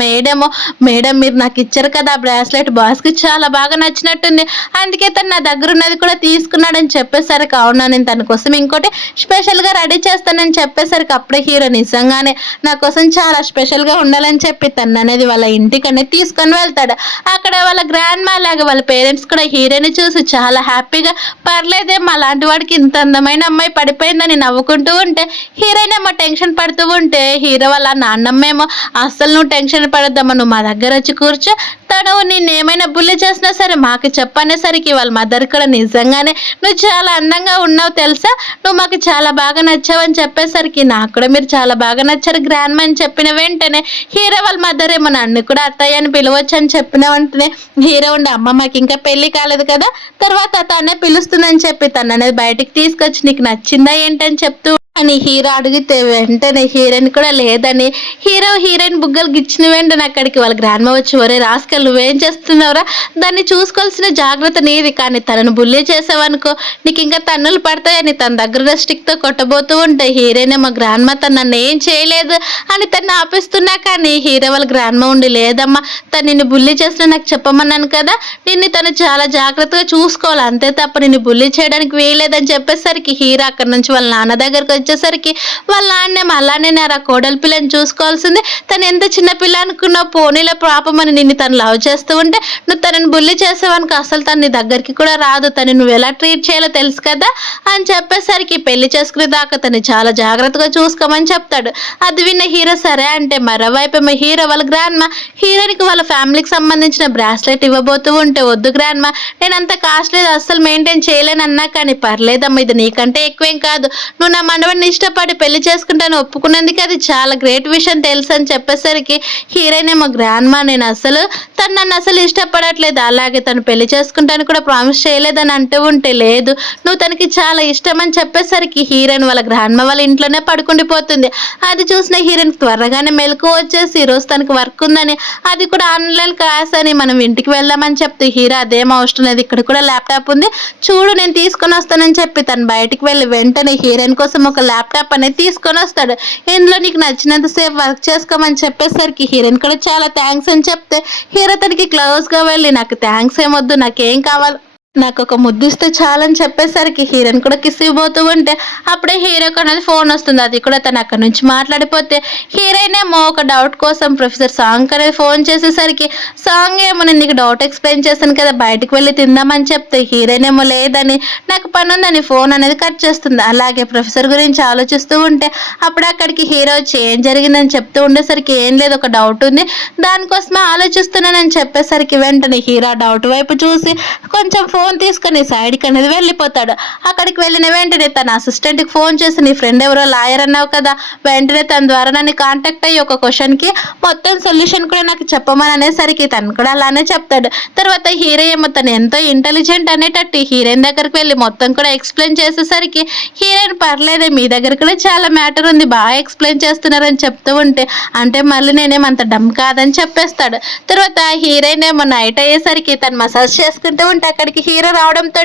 మేడం మీరు నాకు ఇచ్చారు కదా ఆ బ్రాస్లెట్ బాస్కి చాలా బాగా నచ్చినట్టుంది, అందుకే తను నా దగ్గర ఉన్నది కూడా తీసుకున్నాడని చెప్పేసరికి అవునా నేను తన కోసం ఇంకోటి స్పెషల్గా రెడీ చేస్తానని చెప్పేసరికి అప్పుడే హీరో నిజంగానే నా కోసం చాలా స్పెషల్గా ఉండాలని చెప్పి తను అనేది వాళ్ళ ఇంటికి అనేది తీసుకొని వెళ్తాడు. అక్కడ వాళ్ళ గ్రాండ్ మా లాగా వాళ్ళ పేరెంట్స్ కూడా హీరోని చూసి చాలా హ్యాపీగా పర్లేదేమో అలాంటి వాడికి ఇంత అందమైన అమ్మాయి పడిపోయిందని నవ్వుకుంటూ ఉంటే హీరోయిన్ ఏమో టెన్షన్ పడుతూ ఉంటే హీరో వాళ్ళ నాన్నమ్మేమో అస్సలు నువ్వు టెన్షన్ పడొద్దమ్మా నువ్వు మా దగ్గర వచ్చి కూర్చో, తను నిన్ను ఏమైనా బుల్లి చేసినా సరే మాకు చెప్పనేసరికి వాళ్ళ మదర్ కూడా నిజంగానే నువ్వు చాలా అందంగా ఉన్నావు తెలుసా, నువ్వు మాకు చాలా బాగా నచ్చావు అని చెప్పేసరికి నాకు కూడా మీరు చాలా బాగా నచ్చారు గ్రాండ్ మా అని చెప్పిన వెంటనే హీరో వాళ్ళ మదర్ ఏమో నన్ను కూడా అత్తయ్య అని పిలవచ్చు అని చెప్పిన వెంటనే హీరో ఉండి అమ్మ మాకు ఇంకా పెళ్లి కాలేదు కదా తర్వాత తనే పిలుస్తుందని చెప్పి తను అనేది బయటికి తీసుకొచ్చి నీకు నచ్చిందా ఏంటని చెప్తూ అని హీరో అడిగితే వెంటనే హీరోయిన్ కూడా లేదని హీరోయిన్ బుగ్గలు గిచ్చిన వెంటనే అక్కడికి వాళ్ళ గ్రాండ్ వచ్చి ఒరే రాస్కల్ నువ్వేం చేస్తున్నావురా, దాన్ని చూసుకోవాల్సిన జాగ్రత్త నీది, కానీ తనను బుల్లి చేసావనుకో నీకు ఇంకా తన్నులు పడతాయని తన దగ్గర స్టిక్తో కొట్టబోతూ ఉంటే హీరోయిన్ మా గ్రాండ్ మా తను నన్ను ఏం చేయలేదు అని తను ఆపిస్తున్నా కానీ హీరో వాళ్ళ గ్రాండ్ మా ఉండి లేదమ్మా తను నిన్ను బుల్లి చేసినా నాకు చెప్పమన్నాను కదా నిన్ను తను చాలా జాగ్రత్తగా చూసుకోవాలి అంతే తప్ప నిన్ను బుల్లి చేయడానికి వేయలేదని చెప్పేసరికి హీరో అక్కడి నుంచి వాళ్ళ నాన్న దగ్గరకు వచ్చేసరికి వాళ్ళ నాన్నేమో అలానే నా కోడలి పిల్లని చూసుకోవాల్సింది, తను ఎంత చిన్న పిల్ల అనుకున్నావు పోనీలో పాపం అని నిన్ను తను లవ్ చేస్తూ ఉంటే నువ్వు తనని బుల్లి చేసేవనుకో అసలు తన నీ దగ్గరికి కూడా రాదు, తను నువ్వు ఎలా ట్రీట్ చేయాలో తెలుసు కదా అని చెప్పేసరికి పెళ్లి చేసుకునే దాకా తను చాలా జాగ్రత్తగా చూసుకోమని చెప్తాడు. అది విన్న హీరో సరే అంటే మరోవైపు హీరో వాళ్ళ గ్రాండ్ మా హీరోయిన్కి వాళ్ళ ఫ్యామిలీకి సంబంధించిన బ్రాస్లెట్ ఇవ్వబోతూ ఉంటే వద్దు గ్రాండ్ మా నేను అంత కాస్ట్లీ అస్సలు మెయింటైన్ చేయలేను అన్నా కానీ పర్లేదమ్మా ఇది నీకంటే ఎక్కువేం కాదు, నువ్వు నా మనవడిని ఇష్టపడి పెళ్లి చేసుకుంటాను ఒప్పుకున్నందుకు అది చాలా గ్రేట్ విషయం తెలుసు అని చెప్పేసరికి హీరోయిన్ ఏమో గ్రాండ్ మా నేను అసలు తను నన్ను అసలు ఇష్టపడట్లేదు అలాగే తను పెళ్లి చేసుకుంటాను కూడా ప్రామిస్ చేయలేదని అంటూ ఉంటే లేదు నువ్వు తనకి చాలా ఇష్టం అని చెప్పేసరికి హీరోయిన్ వాళ్ళ గ్రాండ్ మా వాళ్ళ ఇంట్లోనే పడుకుండిపోతుంది. అది చూసిన హీరోయిన్ త్వరగానే మెలకు వచ్చేసి ఈరోజు తనకి వర్క్ ఉందని అది కూడా ఆన్లైన్ క్లాస్ అని మనం ఇంటికి వెళ్దామని చెప్తే హీరో అదేం అవసరం లేదు ఇక్కడ కూడా ల్యాప్టాప్ ఉంది చూడు నేను తీసుకొని వస్తానని చెప్పి తను బయటికి వెళ్ళి వెంటనే హీరోయిన్ కోసం ఒక ల్యాప్టాప్ అనేది తీసుకొని వస్తాడు. ఇందులో నీకు నచ్చినంత సేపు వర్క్ చేసుకోమని చెప్పేసరికి హీరోయిన్ కూడా చాలా థ్యాంక్స్ అని చెప్తే హీరో తనకి క్లోజ్గా వెళ్ళి నాకు థ్యాంక్స్ ఏమొద్దు నాకేం కావాలి నాకు ఒక ముద్దిస్తే చాలని చెప్పేసరికి హీరోయిన్ కూడా కిస్ ఇవ్వబోతూ ఉంటే అప్పుడే హీరోకి అనేది ఫోన్ వస్తుంది. అది కూడా తను అక్కడి నుంచి మాట్లాడిపోతే హీరోయిన్ ఏమో ఒక డౌట్ కోసం ప్రొఫెసర్ సాంగ్ అనేది ఫోన్ చేసేసరికి సాంగ్ ఏమో నేను నీకు డౌట్ ఎక్స్ప్లెయిన్ చేశాను కదా, బయటకు వెళ్ళి తిందామని చెప్తే హీరోయిన్ ఏమో లేదని నాకు పని ఉందని ఫోన్ అనేది కట్ చేస్తుంది. అలాగే ప్రొఫెసర్ గురించి ఆలోచిస్తూ ఉంటే అప్పుడు అక్కడికి హీరో వచ్చి ఏం జరిగిందని చెప్తూ ఉండేసరికి ఏం లేదు, ఒక డౌట్ ఉంది, దానికోసమే ఆలోచిస్తున్నానని చెప్పేసరికి వెంటనే హీరో డౌట్ వైపు చూసి కొంచెం ఫోన్ తీసుకొని సైడ్కి అనేది వెళ్ళిపోతాడు. అక్కడికి వెళ్ళిన వెంటనే తన అసిస్టెంట్కి ఫోన్ చేసి నీ ఫ్రెండ్ ఎవరో లాయర్ అన్నావు కదా, వెంటనే తన ద్వారా నన్ను కాంటాక్ట్ అయ్యి ఒక క్వశ్చన్కి మొత్తం సొల్యూషన్ కూడా నాకు చెప్పమని అనేసరికి తను కూడా అలానే చెప్తాడు. తర్వాత హీరో ఏమో తను ఎంతో ఇంటెలిజెంట్ అనేటట్టు హీరోయిన్ దగ్గరికి వెళ్ళి మొత్తం కూడా ఎక్స్ప్లెయిన్ చేసేసరికి హీరోయిన్ పర్లేదే మీ దగ్గర కూడా చాలా మ్యాటర్ ఉంది, బాగా ఎక్స్ప్లెయిన్ చేస్తున్నారని చెప్తూ ఉంటే అంటే మళ్ళీ నేనేమంత డమ్ కాదని చెప్పేస్తాడు. తర్వాత హీరోయిన్ ఏమో నైట్ అయ్యేసరికి తను మసాజ్ చేసుకుంటూ ఉంటే అక్కడికి హీరో రావడంతో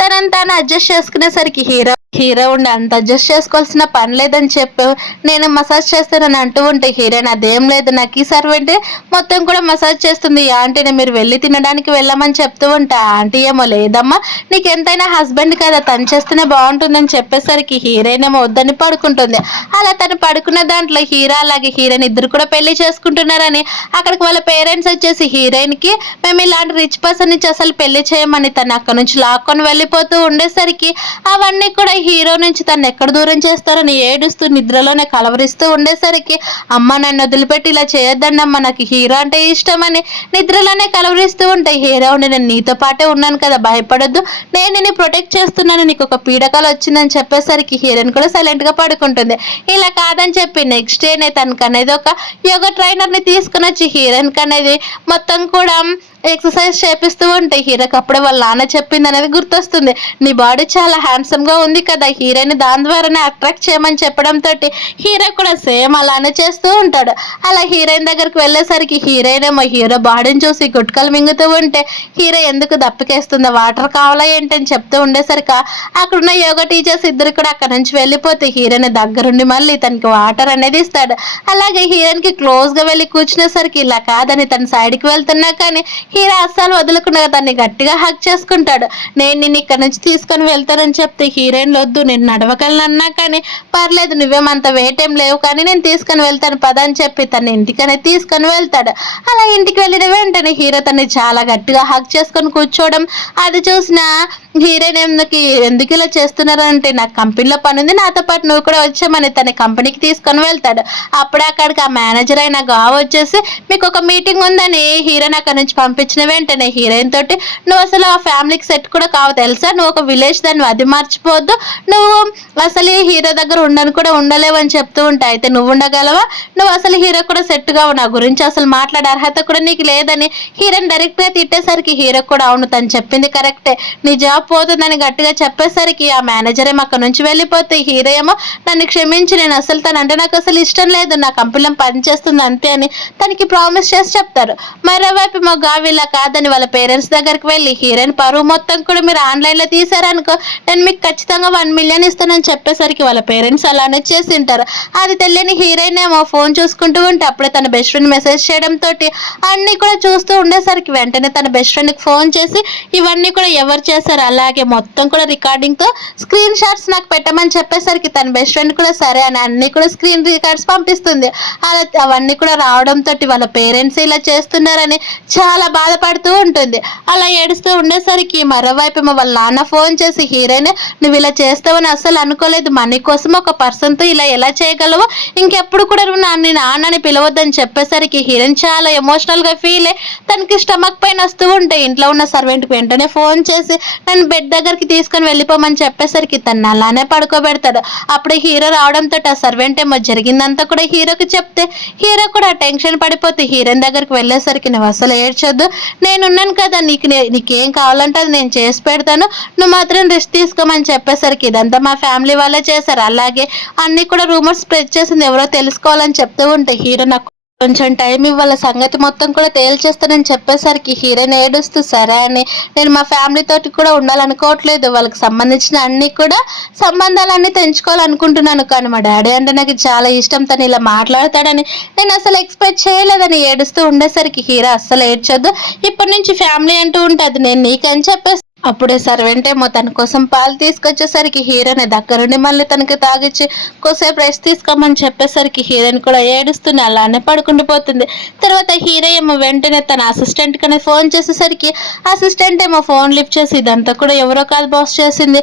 తనని తాను అడ్జస్ట్ చేసుకునేసరికి హీరో ఉండి అంత అడ్జస్ట్ చేసుకోవాల్సిన పని లేదని చెప్పు, నేను మసాజ్ చేస్తానని అంటూ ఉంటే హీరోయిన్ అదేం లేదు, నాకు ఈ సర్వెంట్ మొత్తం కూడా మసాజ్ చేస్తుంది, ఆంటీని మీరు వెళ్ళి తినడానికి వెళ్ళమని చెప్తూ ఉంటే ఆంటీ ఏమో లేదమ్మా నీకు ఎంతైనా హస్బెండ్ కదా తను చేస్తేనే బాగుంటుందని చెప్పేసరికి హీరోయిన్ ఏమో వద్దని పడుకుంటుంది. అలా తను పడుకున్న దాంట్లో హీరో అలాగే హీరోయిన్ ఇద్దరు కూడా పెళ్లి చేసుకుంటున్నారని అక్కడికి వాళ్ళ పేరెంట్స్ వచ్చేసి హీరోయిన్కి మేము ఇలాంటి రిచ్ పర్సన్ నుంచి అసలు పెళ్లి చేయమని తను అక్కడ నుంచి లాక్కొని వెళ్ళిపోతూ ఉండేసరికి అవన్నీ కూడా హీరో నుంచి తను ఎక్కడ దూరం చేస్తారని ఏడుస్తూ నిద్రలోనే కలవరిస్తూ ఉండేసరికి అమ్మ నన్ను వదిలిపెట్టి ఇలా చేయొద్దన్నమ్మ నాకు హీరో అంటే ఇష్టమని నిద్రలోనే కలవరిస్తూ ఉంటే హీరో ఉండి నేను నీతో పాటే ఉన్నాను కదా భయపడొద్దు, నేను నిన్ను ప్రొటెక్ట్ చేస్తున్నాను, నీకు ఒక పీడకలు వచ్చిందని చెప్పేసరికి హీరోయిన్ కూడా సైలెంట్ గా పడుకుంటుంది. ఇలా కాదని చెప్పి నెక్స్ట్ డే తనకు అనేది ఒక యోగా ట్రైనర్ ని తీసుకుని వచ్చి హీరోయిన్ అనేది మొత్తం కూడా ఎక్సర్సైజ్ చేపిస్తూ ఉంటే హీరోకి అప్పుడే వాళ్ళ నాన్న చెప్పింది అనేది గుర్తొస్తుంది. నీ బాడీ చాలా హ్యాండ్సమ్ గా ఉంది కదా, హీరోయిన్ దాని ద్వారానే అట్రాక్ట్ చేయమని చెప్పడంతో హీరో కూడా సేమ్ అలానే చేస్తూ ఉంటాడు. అలా హీరోయిన్ దగ్గరికి వెళ్ళేసరికి హీరోయిన్ ఏమో హీరో బాడీని చూసి గుట్కలు మింగుతూ ఉంటే హీరో ఎందుకు దప్పికేస్తుందో వాటర్ కావాలా ఏంటని చెప్తూ ఉండేసరికి అక్కడున్న యోగా టీచర్స్ ఇద్దరు కూడా అక్కడ నుంచి వెళ్ళిపోతే హీరోయిన్ దగ్గరుండి మళ్ళీ తనకి వాటర్ అనేది ఇస్తాడు. అలాగే హీరోయిన్ కి క్లోజ్ గా వెళ్ళి కూర్చునేసరికి ఇలా కాదని తన సైడ్కి వెళ్తున్నా కానీ హీరో అస్సలు వదులుకుండా దాన్ని గట్టిగా హక్ చేసుకుంటాడు. నేను నిన్ను ఇక్కడ నుంచి తీసుకొని వెళ్తానని చెప్తే హీరోయిన్ వద్దు నేను నడవగలను అన్నా కానీ పర్లేదు నువ్వేమంత వెయిట్ ఏం లేవు కానీ నేను తీసుకొని వెళ్తాను పద అని చెప్పి తన ఇంటికనే తీసుకొని వెళ్తాడు. అలా ఇంటికి వెళ్ళిన వెంటనే హీరో తన్ని చాలా గట్టిగా హక్ చేసుకొని కూర్చోవడం అది చూసిన హీరోయిన్ ఎందుకు ఇలా చేస్తున్నారు అంటే నాకు కంపెనీలో పని ఉంది నాతో పాటు నువ్వు కూడా వచ్చామని తన కంపెనీకి తీసుకొని వెళ్తాడు. అప్పుడే అక్కడికి ఆ మేనేజర్ అయిన గావ్ వచ్చేసి మీకు ఒక మీటింగ్ ఉందని హీరోయిన్ అక్కడ నుంచి పంపించిన వెంటనే హీరోయిన్ తోటి నువ్వు అసలు ఆ ఫ్యామిలీకి సెట్ కూడా కావు తెలుసా, నువ్వు ఒక విలేజ్ దాన్ని అది మర్చిపోవద్దు, నువ్వు అసలు ఈ హీరో దగ్గర ఉండను కూడా ఉండలేవు అని చెప్తూ ఉంటాయి. అయితే నువ్వు ఉండగలవా, నువ్వు అసలు హీరో కూడా సెట్ కావు, నా గురించి అసలు మాట్లాడే అర్హత కూడా నీకు లేదని హీరోయిన్ డైరెక్ట్ గా తిట్టేసరికి హీరో కూడా అవును తను చెప్పింది కరెక్టే నీ జాబ్ పోతుందని గట్టిగా చెప్పేసరికి ఆ మేనేజర్ ఏమో అక్కడ నుంచి వెళ్ళిపోతే హీరో ఏమో నన్ను క్షమించి నేను అసలు తనంటే నాకు అసలు ఇష్టం లేదు, నా కంపెనీలో పని చేస్తుంది అంతే అని తనకి ప్రామిస్ చేసి చెప్తారు. మరోవైపు మా గావిలా కాదని వాళ్ళ పేరెంట్స్ దగ్గరికి వెళ్ళి హీరోయిన్ పరువు మొత్తం కూడా మీరు ఆన్లైన్ లో తీసారనుకో నేను మీకు ఖచ్చితంగా 1 మిలియన్ ఇస్తానని చెప్పేసరికి వాళ్ళ పేరెంట్స్ అలానే చేసి ఉంటారు. అది తెలియని హీరోయిన్ ఏమో ఫోన్ చూసుకుంటూ ఉంటే అప్పుడే తన బెస్ట్ ఫ్రెండ్ మెసేజ్ చేయడంతో అన్ని కూడా చూస్తూ ఉండేసరికి వెంటనే తన బెస్ట్ ఫ్రెండ్ కి ఫోన్ చేసి ఇవన్నీ కూడా ఎవరు చేశారు అలాగే మొత్తం కూడా రికార్డింగ్ తో స్క్రీన్ షాట్స్ నాకు పెట్టమని చెప్పేసరికి తన బెస్ట్ ఫ్రెండ్ కూడా సరే అని అన్ని కూడా స్క్రీన్ రికార్డ్స్ పంపిస్తుంది. అలా అవన్నీ కూడా రావడంతో వాళ్ళ పేరెంట్స్ ఇలా చేస్తున్నారని చాలా బాధపడుతూ ఉంటుంది. అలా ఏడుస్తూ ఉండేసరికి మరోవైపు వాళ్ళ నాన్న ఫోన్ చేసి హీరోయిన్ నువ్వు ఇలా చేస్తావని అస్సలు అనుకోలేదు, మనీ కోసం ఒక పర్సన్ తో ఇలా ఎలా చేయగలవు, ఇంకెప్పుడు కూడా నువ్వు నన్ను నాన్నని పిలవద్దని చెప్పేసరికి హీరోయిన్ చాలా ఎమోషనల్ గా ఫీల్ అయ్యి తనకి స్టమక్ పెయిన్ వస్తూ ఉంటే ఇంట్లో ఉన్న సర్వెంట్ కి వెంటనే ఫోన్ చేసి నన్ను బెడ్ దగ్గరికి తీసుకొని వెళ్ళిపోమని చెప్పేసరికి తను అలానే పడుకోబెడతాడు. అప్పుడు హీరో రావడంతో ఆ సర్వెంట్ ఏమో జరిగిందంతా కూడా హీరోకి చెప్తే హీరో కూడా టెన్షన్ పడిపోతే హీరోయిన్ దగ్గరికి వెళ్ళేసరికి నువ్వు అసలు ఏడ్చొద్దు, నేనున్నాను కదా నీకేం కావాలంటే అది నేను చేసి పెడతాను, నువ్వు మాత్రం రెస్ట్ తీసుకోమని చెప్పేసరికి ఇదంతా మా ఫ్యామిలీ వాళ్ళే చేశారు, అలాగే అన్ని కూడా రూమర్స్ స్ప్రెడ్ చేసింది ఎవరో తెలుసుకోవాలని చెప్తూ ఉంటే హీరో నాకు కొంచెం టైం ఇవ్వాల సంగతి మొత్తం కూడా తేల్చేస్తానని చెప్పేసరికి హీరోయిన్ ఏడుస్తూ సరే అని నేను మా ఫ్యామిలీ తోటి కూడా ఉండాలనుకోవట్లేదు, వాళ్ళకి సంబంధించిన అన్ని కూడా సంబంధాలన్నీ తెంచుకోవాలనుకుంటున్నాను, కానీ మా డాడీ అంటే నాకు చాలా ఇష్టం, తను ఇలా మాట్లాడతాడని నేను అసలు ఎక్స్పెక్ట్ చేయలేదని ఏడుస్తూ ఉండేసరికి హీరో అస్సలు ఏడ్చొద్దు, ఇప్పటి నుంచి ఫ్యామిలీ అంటూ ఉంటుంది నేను నీకని చెప్పేసి అప్పుడే సర్వెంట్ ఏమో తన కోసం పాలు తీసుకొచ్చేసరికి హీరోని దగ్గరుండి మళ్ళీ తనకి తాగిచ్చి కొద్దిసేపు రెస్ట్ తీసుకోమని చెప్పేసరికి హీరోయిన్ కూడా ఏడుస్తుంది, అలానే పడుకుండిపోతుంది. తర్వాత హీరో ఏమో వెంటనే తన అసిస్టెంట్ కనే ఫోన్ చేసేసరికి అసిస్టెంట్ ఏమో ఫోన్ లిఫ్ట్ చేసి ఇదంతా కూడా ఎవరో కాదు బాస్ చేసింది,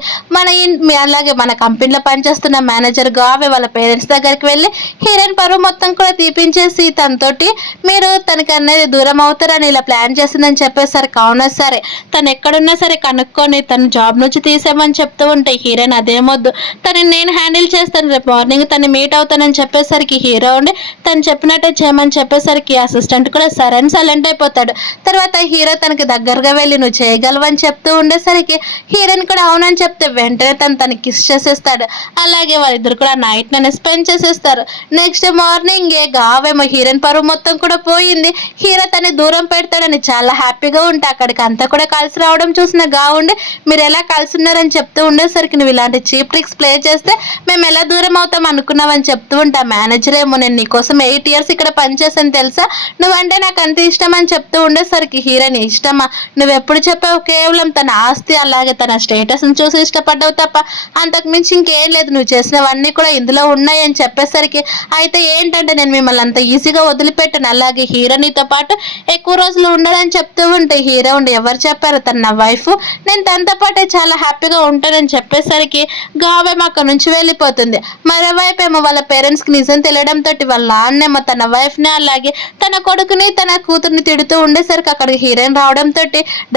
అలాగే మన కంపెనీలో పనిచేస్తున్న మేనేజర్ గావే వాళ్ళ పేరెంట్స్ దగ్గరికి వెళ్ళి హీరోయిన్ పరువు మొత్తం కూడా తీపించేసి తనతోటి మీరు తనకి అనేది దూరం అవుతారని ఇలా ప్లాన్ చేసిందని చెప్పేసరికి అవునా సరే తను ఎక్కడున్నా సరే కనుక్కొని తన జాబ్ నుంచి తీసేయమని చెప్తూ ఉంటే హీరోయిన్ అదేమొద్దు తనని నేను హ్యాండిల్ చేస్తాను, రేపు మార్నింగ్ తను మీట్ అవుతానని చెప్పేసరికి హీరో ఉండి తను చెప్పినట్టే చేయమని చెప్పేసరికి అసిస్టెంట్ కూడా సరే అని సైలెంట్ అయిపోతాడు. తర్వాత హీరో తనకి దగ్గరగా వెళ్ళి నువ్వు చేయగలవని చెప్తూ ఉండేసరికి హీరోయిన్ కూడా అవునని చెప్తే వెంటనే తనకి కిస్ చేసేస్తాడు. అలాగే వాళ్ళిద్దరు కూడా నైట్ నన్ను స్పెండ్ చేసేస్తారు. నెక్స్ట్ మార్నింగ్ గావేమో హీరోయిన్ పరువు మొత్తం కూడా పోయింది, హీరో తనని దూరం పెడతాడని చాలా హ్యాపీగా ఉంటే అక్కడికి అంతా కూడా కలిసి రావడం చూసిన ఉండి మీరు ఎలా కలిసి ఉన్నారని చెప్తూ ఉండేసరికి నువ్వు ఇలాంటి చీప్ ట్రిక్స్ ప్లే చేస్తే మేము ఎలా దూరం అవుతాం అనుకున్నావని చెప్తూ ఉంటా. మేనేజర్ ఏమో నేను నీకోసం 8 years ఇక్కడ పనిచేసాను తెలుసా, నువ్వంటే నాకు అంత ఇష్టం అని చెప్తూ ఉండేసరికి హీరోని ఇష్టమా, నువ్వెప్పుడు చెప్పావు కేవలం తన ఆస్తి అలాగే తన స్టేటస్ని చూసి ఇష్టపడ్డావు తప్ప అంతకు మించి ఇంకేం లేదు, నువ్వు చేసినవన్నీ కూడా ఇందులో ఉన్నాయి అని చెప్పేసరికి అయితే ఏంటంటే నేను మిమ్మల్ని అంత ఈజీగా వదిలిపెట్టాను, అలాగే హీరోనితో పాటు ఎక్కువ రోజులు ఉండాలని చెప్తూ ఉంటే హీరో ఉండి ఎవరు చెప్పారు తన నా వైఫ్, నేను తనతో పాటే చాలా హ్యాపీగా ఉంటానని చెప్పేసరికి గావేమో అక్కడ నుంచి వెళ్ళిపోతుంది. మరోవైపు ఏమో వాళ్ళ పేరెంట్స్కి నిజం తెలియడంతో వాళ్ళ నాన్నేమో తన వైఫ్ని అలాగే తన కొడుకుని తన కూతుర్ని తిడుతూ ఉండేసరికి అక్కడికి హీరోయిన్ రావడంతో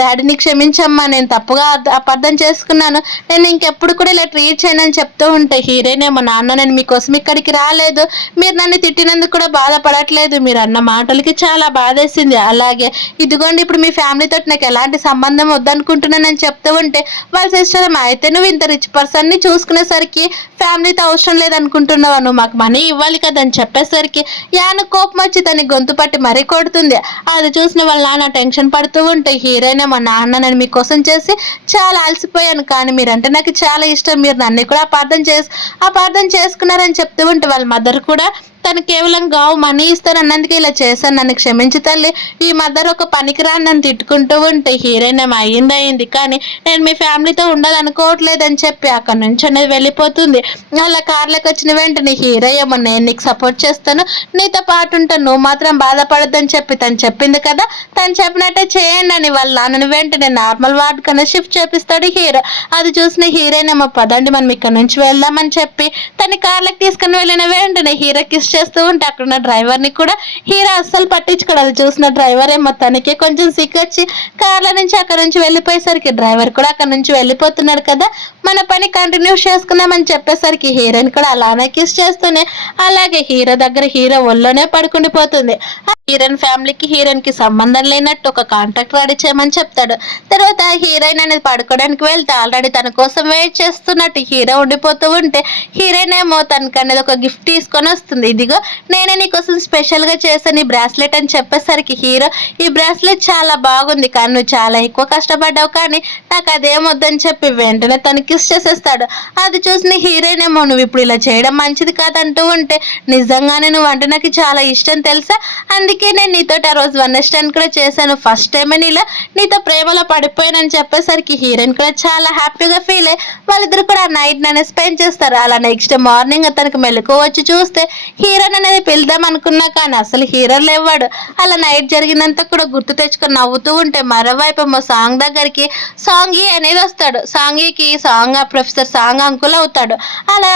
డాడీని క్షమించమ్మా నేను తప్పుగా అపార్థం చేసుకున్నాను, నేను ఇంకెప్పుడు కూడా ఇలా ట్రీట్ చేయనని చెప్తూ ఉంటే హీరోయిన్ ఏమో నాన్న నేను మీకోసం ఇక్కడికి రాలేదు, మీరు నన్ను తిట్టినందుకు కూడా బాధపడట్లేదు, మీరు అన్న మాటలకి చాలా బాధేసింది, అలాగే ఇదిగోండి ఇప్పుడు మీ ఫ్యామిలీతో నాకు ఎలాంటి సంబంధం వద్దనుకుంటున్నానని చెప్తూ ఉంటే వాళ్ళ సిస్టర్ అయితే నువ్వు ఇంత రిచ్ పర్సన్ని చూసుకునేసరికి ఫ్యామిలీతో అవసరం లేదనుకుంటున్నావు, నువ్వు మాకు మనీ ఇవ్వాలి కదా అని చెప్పేసరికి యాను కోపం వచ్చి తన గొంతు పట్టి మరీ కొడుతుంది. అది చూసిన వాళ్ళ నాన్న టెన్షన్ పడుతూ ఉంటే హీరోయిన్ మా నాన్న నేను మీకోసం చేసి చాలా అలసిపోయాను, కానీ మీరంటే నాకు చాలా ఇష్టం, మీరు నన్ను కూడా అపార్థం చేసుకున్నారని చెప్తూ ఉంటే వాళ్ళ మదర్ కూడా తను కేవలం గావు మనీ ఇస్తానన్నందుకే ఇలా చేశాను, నన్ను క్షమించి తల్లి, ఈ మదర్ ఒక పనికిరాని నన్ను తిట్టుకుంటూ ఉంటే హీరోయిన్ ఏమో అయింది కానీ నేను మీ ఫ్యామిలీతో ఉండాలనుకోవట్లేదని చెప్పి అక్కడ నుంచి అనేది వెళ్ళిపోతుంది. అలా కార్లోకి వచ్చిన వెంటనే హీరో ఏమో నేను నీకు సపోర్ట్ చేస్తాను, నీతో పాటు ఉంటాను, నువ్వు మాత్రం బాధపడద్దని చెప్పి తను చెప్పింది కదా తను చెప్పినట్టే చేయండి అని వాళ్ళ నాన్నని వెంటనే నార్మల్ వార్డ్ కన్నా షిఫ్ట్ చేపిస్తాడు హీరో. అది చూసిన హీరోయిన్ ఏమో పదండి మనం ఇక్కడ నుంచి వెళ్దామని చెప్పి తన కార్లోకి తీసుకుని వెళ్ళిన వెంటనే హీరో కిస్ చేస్తూ ఉంటే అక్కడున్న డ్రైవర్ని కూడా హీరో అస్సలు పట్టించుకోడు. అది చూసిన డ్రైవర్ ఏమో తనకి కొంచెం సిగ్గొచ్చి కార్ల నుంచి అక్కడ నుంచి వెళ్ళిపోయేసరికి డ్రైవర్ కూడా అక్కడ నుంచి వెళ్ళిపోతున్నాడు కదా మన పని కంటిన్యూ చేసుకుందామని చెప్పేసరికి హీరోయిన్ కూడా అలానే కిస్ చేస్తూనే అలాగే హీరో దగ్గర హీరో ఒళ్ళోనే పడుకుండిపోతుంది. హీరోయిన్ ఫ్యామిలీకి హీరోయిన్ కి సంబంధం లేనట్టు ఒక కాంట్రాక్ట్ రెడీ చేయమని చెప్తాడు. తర్వాత హీరోయిన్ అనేది పడుకోవడానికి వెళ్తే ఆల్రెడీ తన కోసం వెయిట్ చేస్తున్నట్టు హీరో ఉండిపోతూ ఉంటే హీరోయిన్ ఏమో తనకు అనేది ఒక గిఫ్ట్ తీసుకొని వస్తుంది, ఇదిగో నేనే నీకోసం స్పెషల్ గా చేశాను ఈ బ్రాస్లెట్ అని చెప్పేసరికి హీరో ఈ బ్రాస్లెట్ చాలా బాగుంది కానీ నువ్వు చాలా ఎక్కువ కష్టపడ్డావు కానీ నాకు అదేమొద్దని చెప్పి వెంటనే తను కిస్ చేసేస్తాడు. అది చూసిన హీరోయిన్ ఏమో నువ్వు ఇప్పుడు ఇలా చేయడం మంచిది కాదంటూ ఉంటే నిజంగానే నువ్వు అంటే నాకు చాలా ఇష్టం తెలుసా, అందుకే నేను నీతో ఆ రోజు అండర్స్టాండ్ కూడా చేశాను, ఫస్ట్ టైమే నీతో ప్రేమలో పడిపోయానని చెప్పేసరికి హీరోయిన్ కూడా చాలా హ్యాపీగా ఫీల్ అయ్యి వాళ్ళిద్దరు కూడా నైట్ నన్ను స్పెండ్ చేస్తారు. అలా నెక్స్ట్ మార్నింగ్ అతనికి మెలకు వచ్చి చూస్తే హీరోయిన్ అనేది పిలుద్దాం అనుకున్నా కానీ అసలు హీరో లేవాడు. అలా నైట్ జరిగిందంతా కూడా గుర్తు తెచ్చుకొని నవ్వుతూ ఉంటే మరోవైపు సాంగ్ దగ్గరికి సాంగీ అనేది వస్తాడు. సాంగీకి సాంగ్ ప్రొఫెసర్ సాంగ్ అంకుల్ అవుతాడు. అలా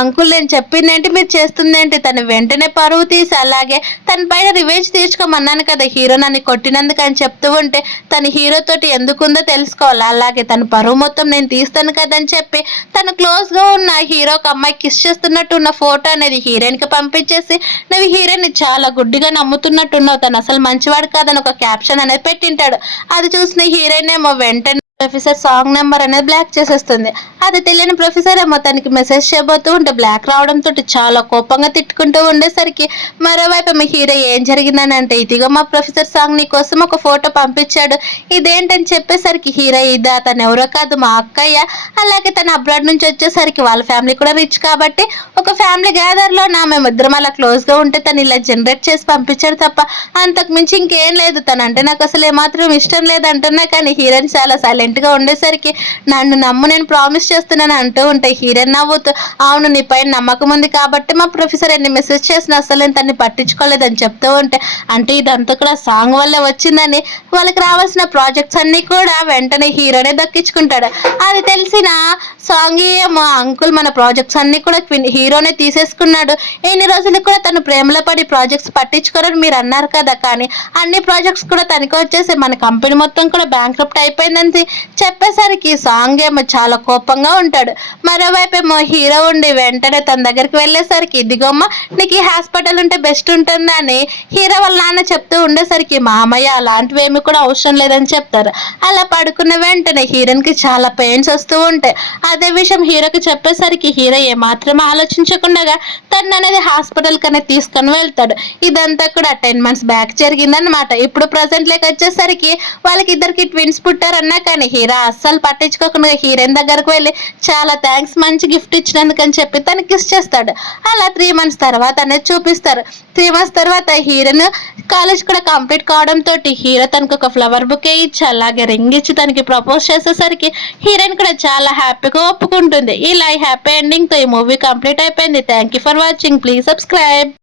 అంకుల్ నేను చెప్పింది ఏంటి మీరు చేస్తుంది ఏంటి, తను వెంటనే పరువు తీసి అలాగే తన పైన రివెంజ్ తీర్చుకోమన్నాను కదా హీరో నన్ను కొట్టినందుకు అని చెప్తూ ఉంటే తన హీరో తోటి ఎందుకుందో తెలుసుకోవాలి, అలాగే తన పరువు మొత్తం నేను తీస్తాను కదా అని చెప్పి తను క్లోజ్ గా ఉన్న హీరో ఒక అమ్మాయి కిస్ చేస్తున్నట్టు ఉన్న ఫోటో అనేది హీరోయిన్ కి పంపించేసి నువ్వు హీరోయిన్ చాలా గుడ్డిగా నమ్ముతున్నట్టున్నావు, తను అసలు మంచివాడు కాదని ఒక క్యాప్షన్ అనేది పెట్టింటాడు. అది చూసిన హీరోయిన్ ఏమో వెంటనే ప్రొఫెసర్ సాంగ్ నెంబర్ అనేది బ్లాక్ చేసేస్తుంది. అది తెలియని ప్రొఫెసర్ ఏమో తనకి మెసేజ్ చేయబోతూ ఉంటే బ్లాక్ రావడంతో చాలా కోపంగా తిట్టుకుంటూ ఉండేసరికి మరోవైపు మీ హీరో ఏం జరిగిందని అంటే ఇదిగో మా ప్రొఫెసర్ సాంగ్ నీ కోసం ఒక ఫోటో పంపించాడు, ఇదేంటని చెప్పేసరికి హీరో ఇదా తను ఎవరో కాదు మా అక్కయ్య, అలాగే తన అబ్రాడ్ నుంచి వచ్చేసరికి వాళ్ళ ఫ్యామిలీ కూడా రిచ్ కాబట్టి ఒక ఫ్యామిలీ గ్యాదర్ లో మేమిద్దరం అలా క్లోజ్ గా ఉంటే తను ఇలా జనరేట్ చేసి పంపించాడు తప్ప అంతకు మించి ఇంకేం లేదు, తనంటే నాకు అసలు ఏమాత్రం ఇష్టం లేదు అంటున్నా కానీ హీరోయిన్ చాలా సైలెంట్ సైలెంట్గా ఉండేసరికి నన్ను నమ్ము నేను ప్రామిస్ చేస్తున్నాను అంటూ ఉంటే హీరోయిన్ నవ్వుతూ అవును నీపై నమ్మకం ఉంది కాబట్టి మా ప్రొఫెసర్ ఎన్ని మెసేజ్ చేసిన అసలు నేను తన్ని పట్టించుకోలేదని చెప్తూ ఉంటే అంటే ఇదంతా కూడా సాంగ్ వల్లే వచ్చిందని వాళ్ళకి రావాల్సిన ప్రాజెక్ట్స్ అన్నీ కూడా వెంటనే హీరోనే దక్కించుకుంటాడు. అది తెలిసిన సాంగ్ ఏమో అంకుల్ మన ప్రాజెక్ట్స్ అన్నీ కూడా హీరోనే తీసేసుకున్నాడు. ఎన్ని రోజులు కూడా తను ప్రేమలో పడి ప్రాజెక్ట్స్ పట్టించుకోరని మీరు అన్నారు కదా, కానీ అన్ని ప్రాజెక్ట్స్ కూడా తనకి వచ్చేసి మన కంపెనీ మొత్తం కూడా బ్యాంక్రప్ట్ అయిపోయిందని చెప్పేసరికి సాంగ్ ఏమో చాలా కోపంగా ఉంటాడు. మరోవైపు ఏమో హీరో ఉండి వెంటనే తన దగ్గరికి వెళ్ళేసరికి ఇదిగోమ్మ నీకు ఈ హాస్పిటల్ ఉంటే బెస్ట్ ఉంటుందని హీరో వాళ్ళ నాన్న చెప్తూ ఉండేసరికి మామయ్య అలాంటివి ఏమి కూడా అవసరం లేదని చెప్తారు. అలా పడుకున్న వెంటనే హీరోయిన్కి చాలా పెయిన్స్ వస్తూ ఉంటాయి. అదే విషయం హీరోకి చెప్పేసరికి హీరో ఏమాత్రం ఆలోచించకుండా తను అనేది హాస్పిటల్ కనే తీసుకొని వెళ్తాడు. ఇదంతా కూడా 10 months బ్యాక్ జరిగిందనమాట. ఇప్పుడు ప్రజెంట్ లేక వచ్చేసరికి వాళ్ళకి ఇద్దరికి ట్విన్స్ పుట్టారన్నా కానీ హీరో అస్సలు పట్టించుకోకుండా హీరోయిన్ దగ్గరకు వెళ్ళి చాలా థ్యాంక్స్ మంచి గిఫ్ట్ ఇచ్చినందుకు అని చెప్పి తనకి కిస్ చేస్తాడు. అలా 3 months తర్వాత అనేది చూపిస్తారు. 3 months తర్వాత హీరోయిన్ కాలేజ్ కూడా కంప్లీట్ కావడంతో హీరో తనకు ఒక ఫ్లవర్ బుకే ఇచ్చి అలాగే రింగ్ ఇచ్చి తనకి ప్రపోజ్ చేసేసరికి హీరోయిన్ కూడా చాలా హ్యాపీగా ఒప్పుకుంటుంది. ఇలా హ్యాపీ ఎండింగ్తో ఈ మూవీ కంప్లీట్ అయిపోయింది. Thank you for watching. Please subscribe.